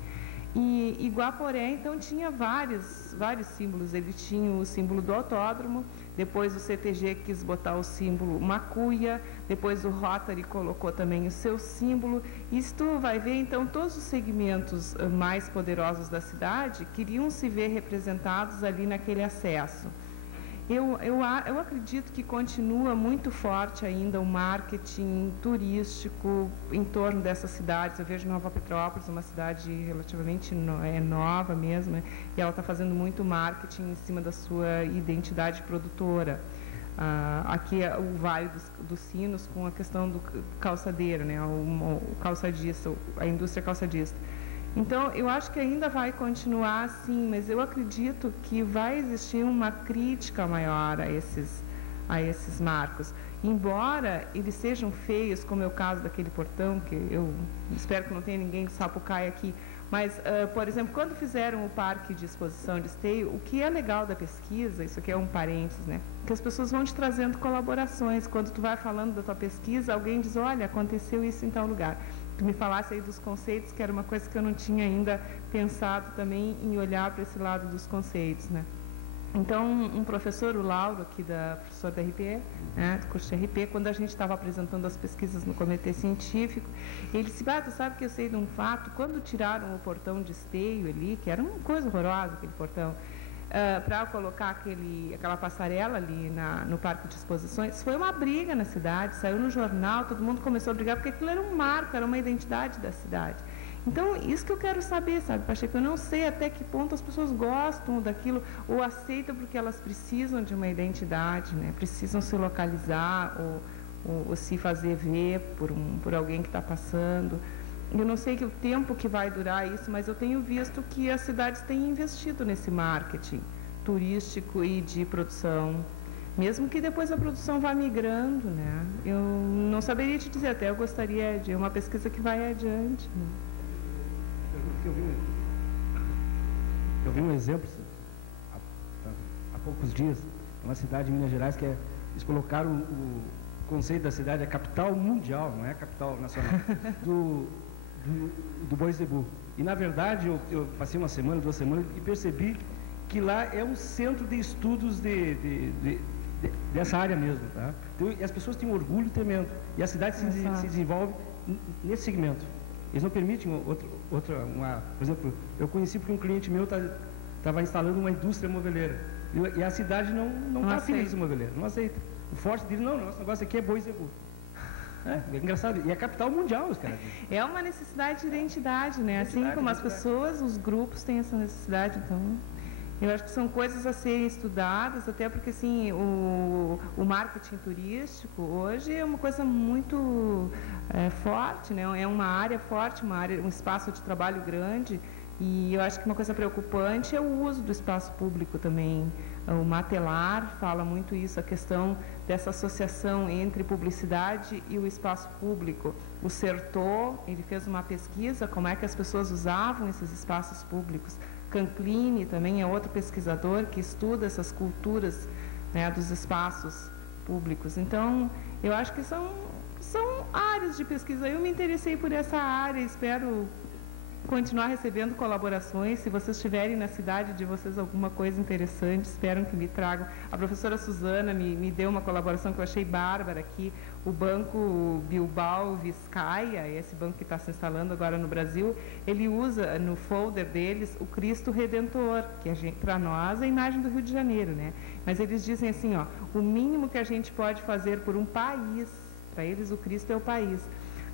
E Guaporé, então, tinha vários símbolos. Ele tinha o símbolo do autódromo, depois o CTG quis botar o símbolo Macuia, depois o Rotary colocou também o seu símbolo. E se tu vai ver, então, todos os segmentos mais poderosos da cidade queriam se ver representados ali naquele acesso. Eu acredito que continua muito forte ainda o marketing turístico em torno dessas cidades. Eu vejo Nova Petrópolis, uma cidade relativamente nova mesmo, né? E ela está fazendo muito marketing em cima da sua identidade produtora. Aqui é o Vale dos Sinos, com a questão do calçadeiro, né? O calçadista, a indústria calçadista. Então, eu acho que ainda vai continuar assim, mas eu acredito que vai existir uma crítica maior a esses marcos. Embora eles sejam feios, como é o caso daquele portão, que eu espero que não tenha ninguém de Sapucaia aqui, mas, por exemplo, quando fizeram o parque de exposição de esteio, o que é legal da pesquisa, isso aqui é um parênteses, né? Que as pessoas vão te trazendo colaborações. Quando tu vai falando da tua pesquisa, alguém diz, olha, aconteceu isso em tal lugar. Tu me falasse aí dos conceitos, que era uma coisa que eu não tinha ainda pensado também em olhar para esse lado dos conceitos, né? Então, um professor, o Lauro, aqui professor da RP, né, do curso de RP, quando a gente estava apresentando as pesquisas no comitê científico, ele disse, tu sabe que eu sei de um fato, quando tiraram o portão de esteio ali, que era uma coisa horrorosa aquele portão, para colocar aquela passarela ali no parque de exposições, foi uma briga na cidade, saiu no jornal, todo mundo começou a brigar, porque aquilo era um marco, era uma identidade da cidade. Então, isso que eu quero saber, sabe, Pacheco? Eu não sei até que ponto as pessoas gostam daquilo ou aceitam porque elas precisam de uma identidade, né? Precisam se localizar ou se fazer ver por alguém que está passando. Eu não sei que o tempo que vai durar isso, mas eu tenho visto que as cidades têm investido nesse marketing turístico e de produção, mesmo que depois a produção vá migrando, né? Eu não saberia te dizer, até eu gostaria de uma pesquisa que vai adiante. Né? Eu vi um exemplo há poucos dias, numa cidade de Minas Gerais, que eles colocaram o conceito da cidade, a capital mundial, não é a capital nacional, do Boi Zebu. E, na verdade, eu passei uma semana, 2 semanas, e percebi que lá é um centro de estudos dessa área mesmo. Tá? Então, e as pessoas têm um orgulho tremendo. E a cidade se desenvolve nesse segmento. Eles não permitem por exemplo, eu conheci porque um cliente meu estava instalando uma indústria moveleira. E a cidade não está afim de moveleira, não aceita. O forte dele, não, nosso negócio aqui é boi seguro. É engraçado. E é capital mundial, os caras. É uma necessidade de identidade, né? Assim como as pessoas, os grupos têm essa necessidade, então... Eu acho que são coisas a serem estudadas, até porque assim, o marketing turístico hoje é uma coisa muito forte, né? É uma área forte, um espaço de trabalho grande, e eu acho que uma coisa preocupante é o uso do espaço público também. O Matelar fala muito isso, a questão dessa associação entre publicidade e o espaço público. O Sertor, ele fez uma pesquisa, como é que as pessoas usavam esses espaços públicos. Canclini também é outro pesquisador que estuda essas culturas, né, dos espaços públicos. Então, eu acho que são áreas de pesquisa. Eu me interessei por essa área, espero continuar recebendo colaborações. Se vocês tiverem na cidade de vocês alguma coisa interessante, espero que me tragam. A professora Suzana me deu uma colaboração que eu achei bárbara aqui. O Banco Bilbao Vizcaya, esse banco que está se instalando agora no Brasil, ele usa no folder deles o Cristo Redentor, que para nós é a imagem do Rio de Janeiro, né? Mas eles dizem assim, ó, o mínimo que a gente pode fazer por um país, para eles o Cristo é o país,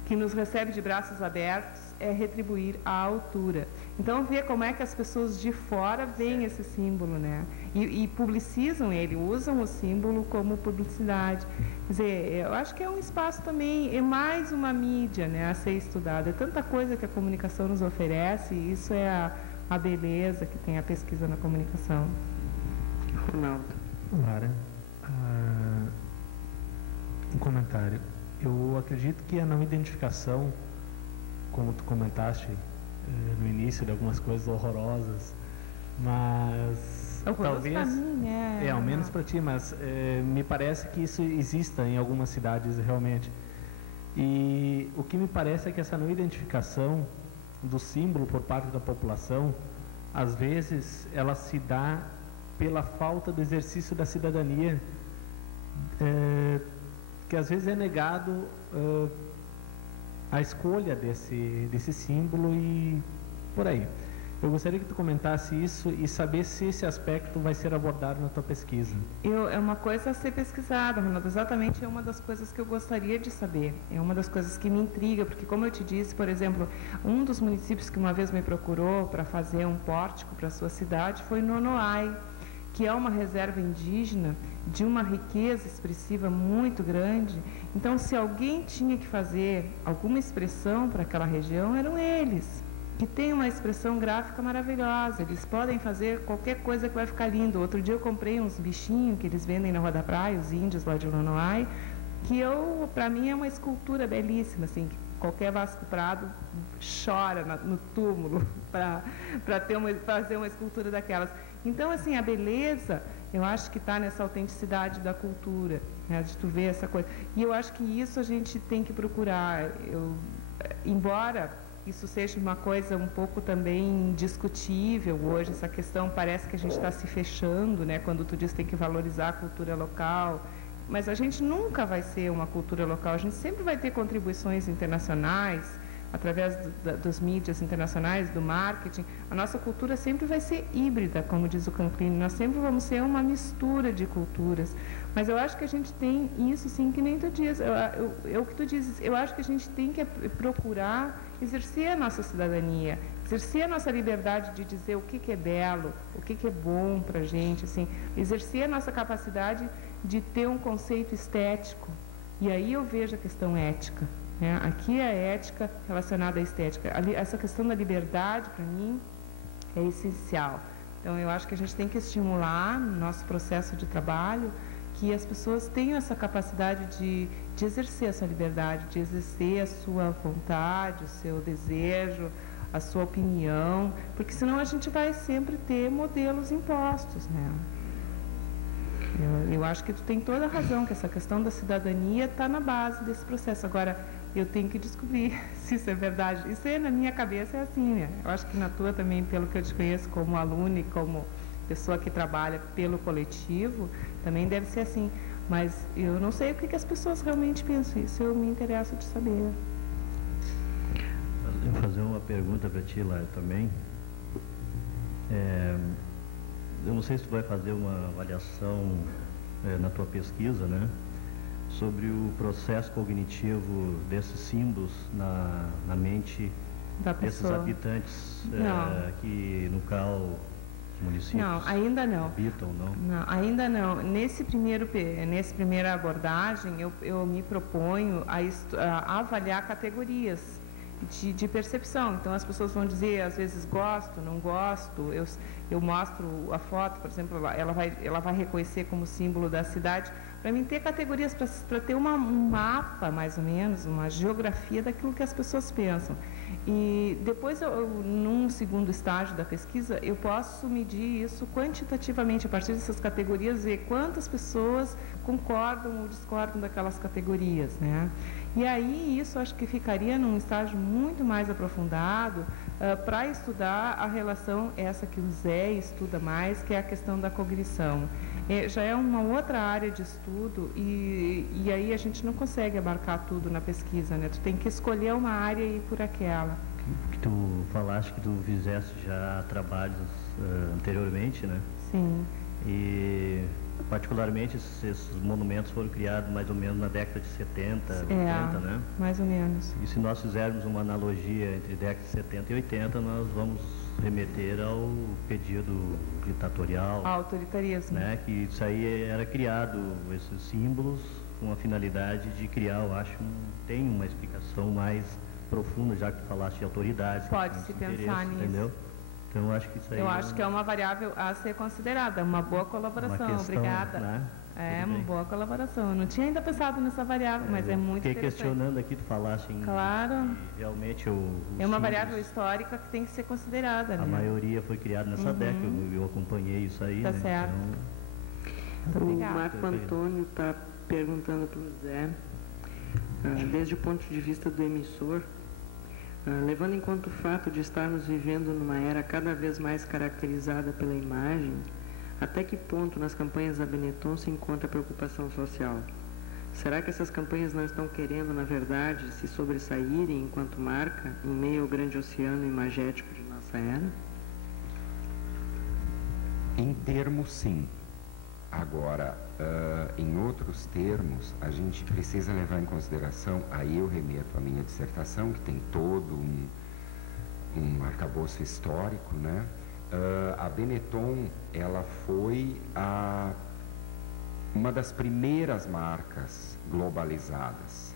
que nos recebe de braços abertos, é retribuir à altura. Então, ver como é que as pessoas de fora veem esse símbolo, né? E publicizam ele, usam o símbolo como publicidade. Quer dizer, eu acho que é um espaço também, é mais uma mídia, né, a ser estudada. É tanta coisa que a comunicação nos oferece, e isso é a beleza que tem a pesquisa na comunicação. Ronaldo. Lara, um comentário. Eu acredito que a não identificação, como tu comentaste no início, de algumas coisas horrorosas, mas talvez pra mim, né? Ao menos para ti, mas me parece que isso exista em algumas cidades realmente. E o que me parece é que essa não identificação do símbolo por parte da população, às vezes ela se dá pela falta do exercício da cidadania, que às vezes é negado a escolha desse símbolo e por aí. Eu gostaria que tu comentasse isso e saber se esse aspecto vai ser abordado na tua pesquisa. É uma coisa a ser pesquisada, Ronaldo. Exatamente, é uma das coisas que eu gostaria de saber. É uma das coisas que me intriga, porque como eu te disse, por exemplo, um dos municípios que uma vez me procurou para fazer um pórtico para a sua cidade foi Nonoai, que é uma reserva indígena de uma riqueza expressiva muito grande. Então, se alguém tinha que fazer alguma expressão para aquela região, eram eles, que têm uma expressão gráfica maravilhosa. Eles podem fazer qualquer coisa que vai ficar lindo. Outro dia eu comprei uns bichinhos que eles vendem na Rua da Praia, os índios lá de Nonoai, que para mim é uma escultura belíssima, assim, que qualquer Vasco Prado chora no túmulo para fazer uma escultura daquelas. Então, assim, a beleza, eu acho que está nessa autenticidade da cultura, né, de tu ver essa coisa. E eu acho que isso a gente tem que procurar. Embora isso seja uma coisa um pouco também discutível hoje, essa questão parece que a gente está se fechando, né, quando tu diz que tem que valorizar a cultura local, mas a gente nunca vai ser uma cultura local, a gente sempre vai ter contribuições internacionais, através das mídias internacionais, do marketing. A nossa cultura sempre vai ser híbrida, como diz o Canclini, nós sempre vamos ser uma mistura de culturas, mas eu acho que a gente tem isso sim, que nem tu diz, o que tu dizes, eu acho que a gente tem que procurar exercer a nossa cidadania, exercer a nossa liberdade de dizer o que é belo, o que é bom para a gente, assim, exercer a nossa capacidade de ter um conceito estético, e aí eu vejo a questão ética. Aqui é a ética relacionada à estética. Essa questão da liberdade, para mim, é essencial. Então, eu acho que a gente tem que estimular no nosso processo de trabalho que as pessoas tenham essa capacidade de exercer essa liberdade, de exercer a sua vontade, o seu desejo, a sua opinião, porque senão a gente vai sempre ter modelos impostos, né? Eu acho que tu tem toda a razão, que essa questão da cidadania está na base desse processo. Agora, eu tenho que descobrir se isso é verdade. Isso na minha cabeça é assim, né? Eu acho que na tua também, pelo que eu te conheço como aluna e como pessoa que trabalha pelo coletivo, também deve ser assim. Mas eu não sei o que as pessoas realmente pensam. Isso eu me interesso de saber. fazer uma pergunta para ti, Lara, também. Eu não sei se tu vai fazer uma avaliação na tua pesquisa, né, sobre o processo cognitivo desses símbolos na mente desses habitantes aqui no CAL, municípios. Não, ainda não. Habitam, não? Não, ainda não. Nessa primeira abordagem, eu me proponho a avaliar categorias de percepção. Então, as pessoas vão dizer, às vezes, gosto, não gosto. Eu mostro a foto, por exemplo, ela vai reconhecer como símbolo da cidade. Para mim, ter categorias, para ter um mapa, mais ou menos, uma geografia daquilo que as pessoas pensam. E depois, num segundo estágio da pesquisa, eu posso medir isso quantitativamente, a partir dessas categorias, ver quantas pessoas concordam ou discordam daquelas categorias, né? E aí, isso acho que ficaria num estágio muito mais aprofundado para estudar a relação, essa que o Zé estuda mais, que é a questão da cognição. Já é uma outra área de estudo e aí a gente não consegue abarcar tudo na pesquisa, né? Tu tem que escolher uma área e ir por aquela. Que tu falaste que tu fizeste já trabalhos anteriormente, né? Sim. E particularmente esses monumentos foram criados mais ou menos na década de 70, 80, né? Mais ou menos. E se nós fizermos uma analogia entre década de 70 e 80, nós vamos remeter ao pedido ditatorial. Autoritarismo. Né? Que isso aí era criado, esses símbolos, com a finalidade de criar, eu acho, tem uma explicação mais profunda, já que tu falaste de autoridades. Pode-se pensar nisso. Entendeu? Então, eu acho que isso aí... Eu acho que é uma variável a ser considerada, uma boa colaboração. Uma questão, obrigada. Né? Uma boa colaboração. Eu não tinha ainda pensado nessa variável, mas é muito interessante. Fiquei questionando aqui, tu falaste em... Claro. Realmente é uma variável histórica que tem que ser considerada. A maioria foi criada nessa década, eu acompanhei isso aí. Tá né? certo. Então, o Marco Antônio está perguntando para o Zé, desde o ponto de vista do emissor, levando em conta o fato de estarmos vivendo numa era cada vez mais caracterizada pela imagem, até que ponto nas campanhas da Benetton se encontra a preocupação social? Será que essas campanhas não estão querendo, na verdade, se sobressaírem enquanto marca em meio ao grande oceano imagético de nossa era? Em termos, sim. Agora, em outros termos, a gente precisa levar em consideração, aí eu remeto à minha dissertação, que tem todo um arcabouço histórico, né? A Benetton, ela foi uma das primeiras marcas globalizadas.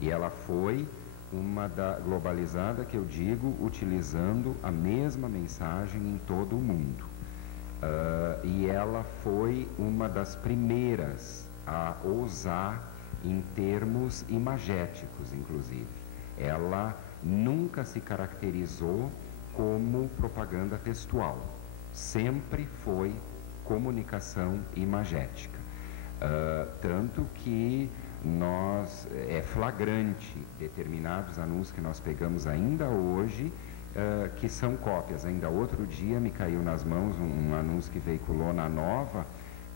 E ela foi uma globalizada, que eu digo, utilizando a mesma mensagem em todo o mundo. E ela foi uma das primeiras a ousar em termos imagéticos, inclusive. Ela nunca se caracterizou como propaganda textual. Sempre foi comunicação imagética. Tanto que é flagrante determinados anúncios que nós pegamos ainda hoje, que são cópias. Ainda outro dia me caiu nas mãos um anúncio que veiculou na Nova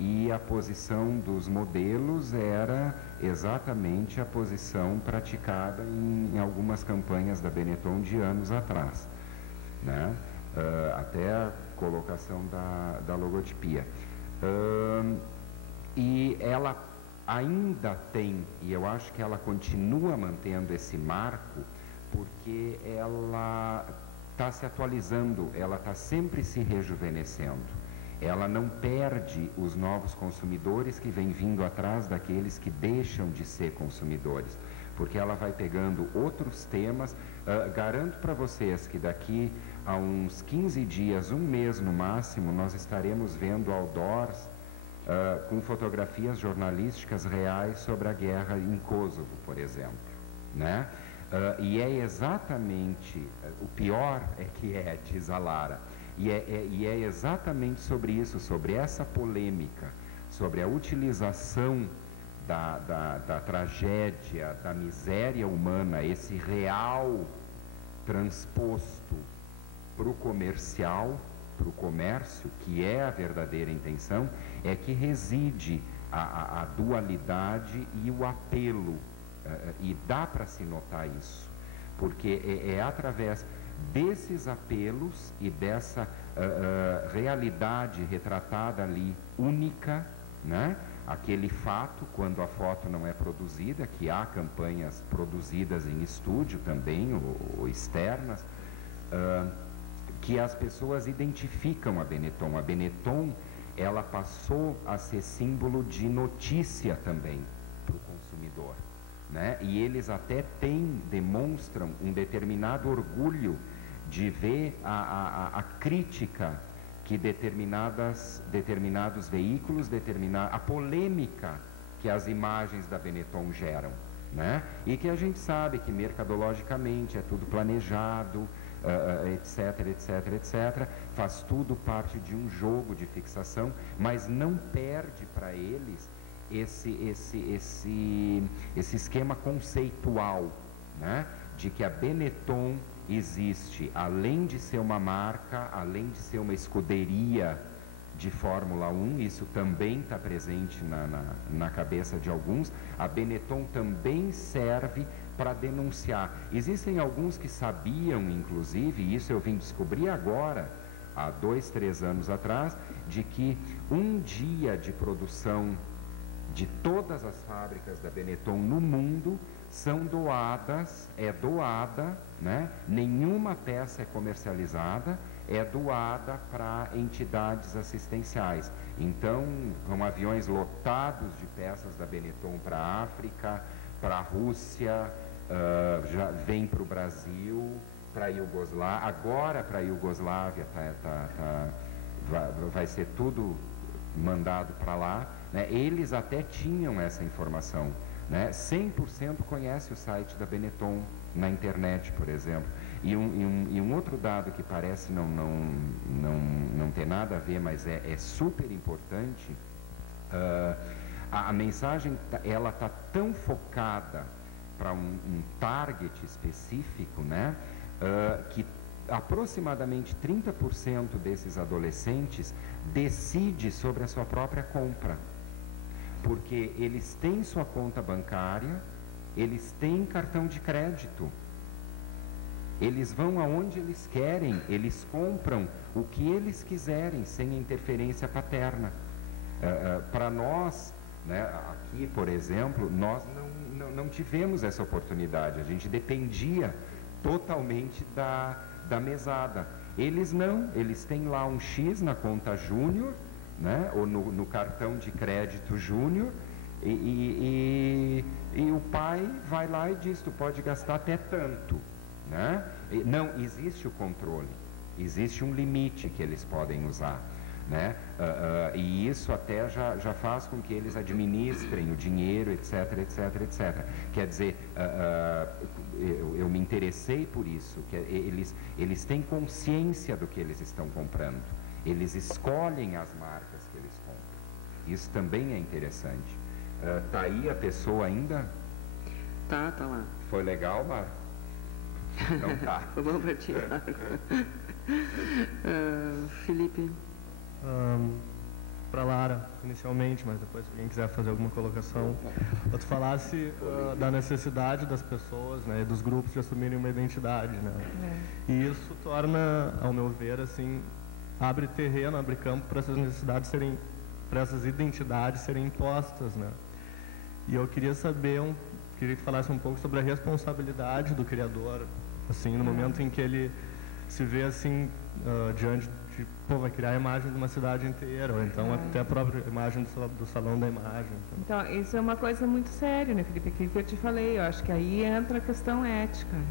e a posição dos modelos era exatamente a posição praticada em algumas campanhas da Benetton de anos atrás, né? Até a colocação da logotipia. E ela ainda tem, e eu acho que ela continua mantendo esse marco, porque ela está se atualizando, ela está sempre se rejuvenescendo. Ela não perde os novos consumidores que vêm vindo atrás daqueles que deixam de ser consumidores, porque ela vai pegando outros temas. Garanto para vocês que daqui a uns 15 dias, um mês no máximo, nós estaremos vendo outdoors com fotografias jornalísticas reais sobre a guerra em Kosovo, por exemplo, né? E é exatamente, o pior diz a Lara, e é exatamente sobre isso, sobre essa polêmica, sobre a utilização da tragédia, da miséria humana, esse real transposto para o comercial, para o comércio, que é a verdadeira intenção, é que reside a dualidade e o apelo. E dá para se notar isso, porque é através desses apelos e dessa realidade retratada ali única, né? Aquele fato, quando a foto não é produzida, que há campanhas produzidas em estúdio também, ou externas, que as pessoas identificam a Benetton. A Benetton, ela passou a ser símbolo de notícia também para o consumidor, né? E eles até demonstram um determinado orgulho de ver a crítica que determinados veículos, a polêmica que as imagens da Benetton geram, né? E que a gente sabe que mercadologicamente é tudo planejado, etc, etc, etc, faz tudo parte de um jogo de fixação, mas não perde para eles esse esquema conceitual, né? De que a Benetton existe, além de ser uma marca, além de ser uma escuderia de Fórmula 1, isso também está presente na cabeça de alguns, a Benetton também serve para denunciar. Existem alguns que sabiam, inclusive, e isso eu vim descobrir agora, há 2, 3 anos atrás, de que um dia de produção de todas as fábricas da Benetton no mundo são doada, né? Nenhuma peça é comercializada, é doada para entidades assistenciais. Então, vão aviões lotados de peças da Benetton para a África, para a Rússia, já vem para o Brasil, para a Iugoslávia, agora para a Iugoslávia vai ser tudo mandado para lá, né? Eles até tinham essa informação, né? 100% conhece o site da Benetton na internet, por exemplo. E um outro dado que parece não ter nada a ver, mas é super importante, a mensagem ela está tão focada para um target específico, né? Que aproximadamente 30% desses adolescentes decide sobre a sua própria compra, porque eles têm sua conta bancária, eles têm cartão de crédito, eles vão aonde eles querem, eles compram o que eles quiserem, sem interferência paterna. Para nós, né, aqui, por exemplo, nós não tivemos essa oportunidade, a gente dependia totalmente da mesada. Eles não, eles têm lá um X na conta Júnior, né, ou no cartão de crédito Júnior, e o pai vai lá e diz, tu pode gastar até tanto, né? Não, existe o controle, existe um limite que eles podem usar, né? E isso até já faz com que eles administrem o dinheiro, etc, etc, etc. Quer dizer, eu me interessei por isso, que eles têm consciência do que eles estão comprando, eles escolhem as marcas que eles compram. Isso também é interessante. Tá aí a pessoa ainda? Tá lá. Foi legal, Mar? Então tá. Foi bom para ti. Felipe. Para Lara, inicialmente, mas depois se alguém quiser fazer alguma colocação, tu falasse da necessidade das pessoas, né, dos grupos de assumirem uma identidade, né? E isso torna, ao meu ver, assim, abre terreno, abre campo para essas necessidades para essas identidades serem impostas, né? E eu queria saber, queria que falasse um pouco sobre a responsabilidade do criador, assim, no momento em que ele se vê assim diante de, vai criar a imagem de uma cidade inteira, ou então até a própria imagem do salão da imagem. Então, isso é uma coisa muito séria, né, Felipe? Aquilo que eu te falei, eu acho que aí entra a questão ética, né?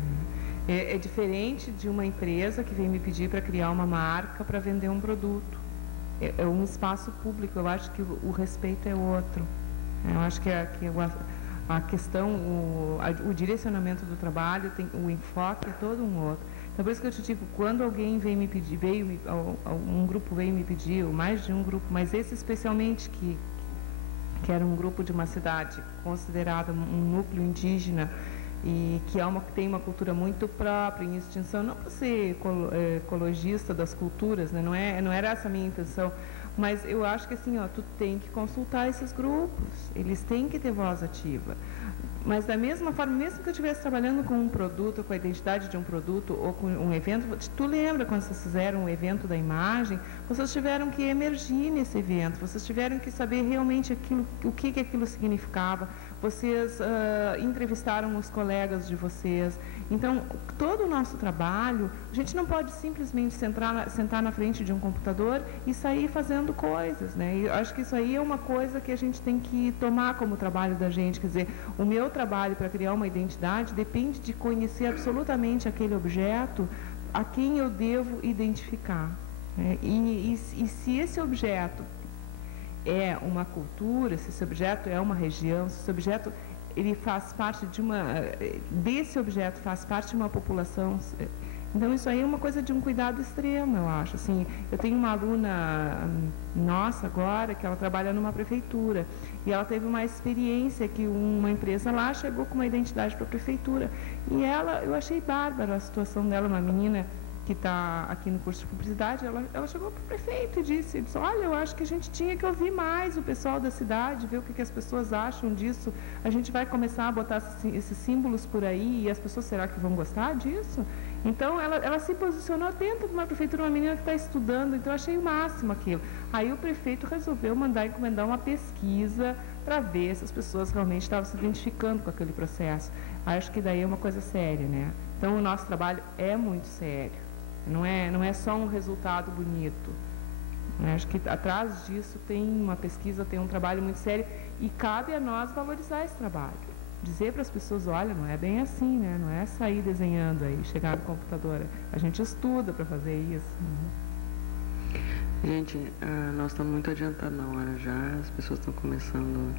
É diferente de uma empresa que vem me pedir para criar uma marca para vender um produto. É um espaço público, eu acho que o respeito é outro. Eu acho que a questão, o direcionamento do trabalho, o enfoque é todo um outro. Então, por isso que eu te digo, quando alguém vem me pedir, um grupo veio me pedir, ou mais de um grupo, mas esse especialmente que era um grupo de uma cidade considerada um núcleo indígena e que tem uma cultura muito própria, em extinção, não para ser ecologista das culturas, né? Não era essa a minha intenção, mas eu acho que assim, tu tem que consultar esses grupos, eles têm que ter voz ativa. Mas da mesma forma, mesmo que eu estivesse trabalhando com um produto, com a identidade de um produto ou com um evento, tu lembra quando vocês fizeram o evento da imagem, vocês tiveram que emergir nesse evento, vocês tiveram que saber realmente o que aquilo significava, vocês entrevistaram os colegas de vocês. Então, todo o nosso trabalho, a gente não pode simplesmente sentar na frente de um computador e sair fazendo coisas, né? E eu acho que isso aí é uma coisa que a gente tem que tomar como trabalho da gente, quer dizer, o meu trabalho para criar uma identidade depende de conhecer absolutamente aquele objeto a quem eu devo identificar, né? E se esse objeto é uma cultura, se esse objeto é uma região, se esse objeto ele faz parte desse objeto faz parte de uma população. Então, isso aí é uma coisa de um cuidado extremo, eu acho. Assim, eu tenho uma aluna nossa agora, que ela trabalha numa prefeitura, e ela teve uma experiência que uma empresa lá chegou com uma identidade para a prefeitura. E eu achei bárbara a situação dela, uma menina que está aqui no curso de publicidade, ela chegou para o prefeito e disse, olha, eu acho que a gente tinha que ouvir mais o pessoal da cidade, ver o que as pessoas acham disso, a gente vai começar a botar esses símbolos por aí, e as pessoas, será que vão gostar disso? Então, ela se posicionou dentro de uma prefeitura, uma menina que está estudando, então eu achei o máximo aquilo. Aí o prefeito resolveu encomendar uma pesquisa para ver se as pessoas realmente estavam se identificando com aquele processo. Acho que daí é uma coisa séria, né? Então, o nosso trabalho é muito sério. Não é só um resultado bonito. Acho que atrás disso tem uma pesquisa, tem um trabalho muito sério, e cabe a nós valorizar esse trabalho. Dizer para as pessoas, olha, não é bem assim, né? Não é sair desenhando aí, chegar no computador. A gente estuda para fazer isso. Gente, nós estamos muito adiantados na hora já, as pessoas estão começando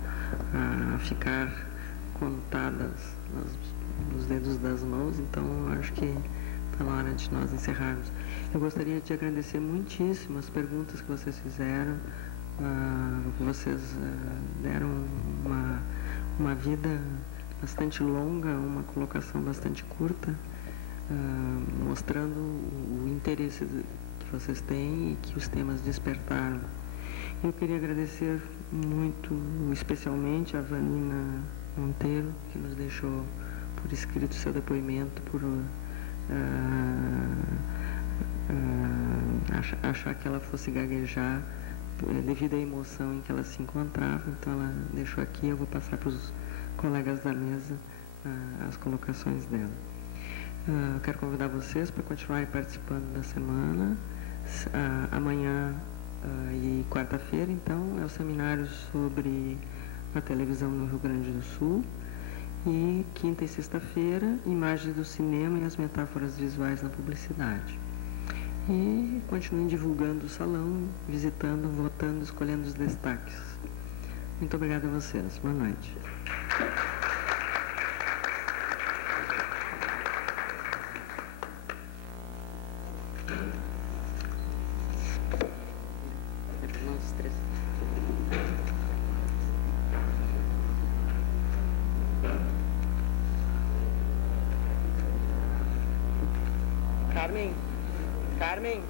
a ficar contadas nos dedos das mãos, então acho que está na hora de nós encerrarmos. Eu gostaria de agradecer muitíssimo as perguntas que vocês fizeram, vocês deram uma vida bastante longa, uma colocação bastante curta, mostrando o interesse que vocês têm e que os temas despertaram. Eu queria agradecer muito, especialmente a Vanina Monteiro, que nos deixou por escrito seu depoimento, por achar que ela fosse gaguejar devido à emoção em que ela se encontrava. Então ela deixou aqui, eu vou passar para os colegas da mesa as colocações dela. Quero convidar vocês para continuarem participando da semana. Amanhã e quarta-feira, então, é o seminário sobre a televisão no Rio Grande do Sul. E quinta e sexta-feira, imagens do cinema e as metáforas visuais na publicidade. E continuem divulgando o salão, visitando, votando, escolhendo os destaques. Muito obrigada a vocês. Boa noite. Carmen.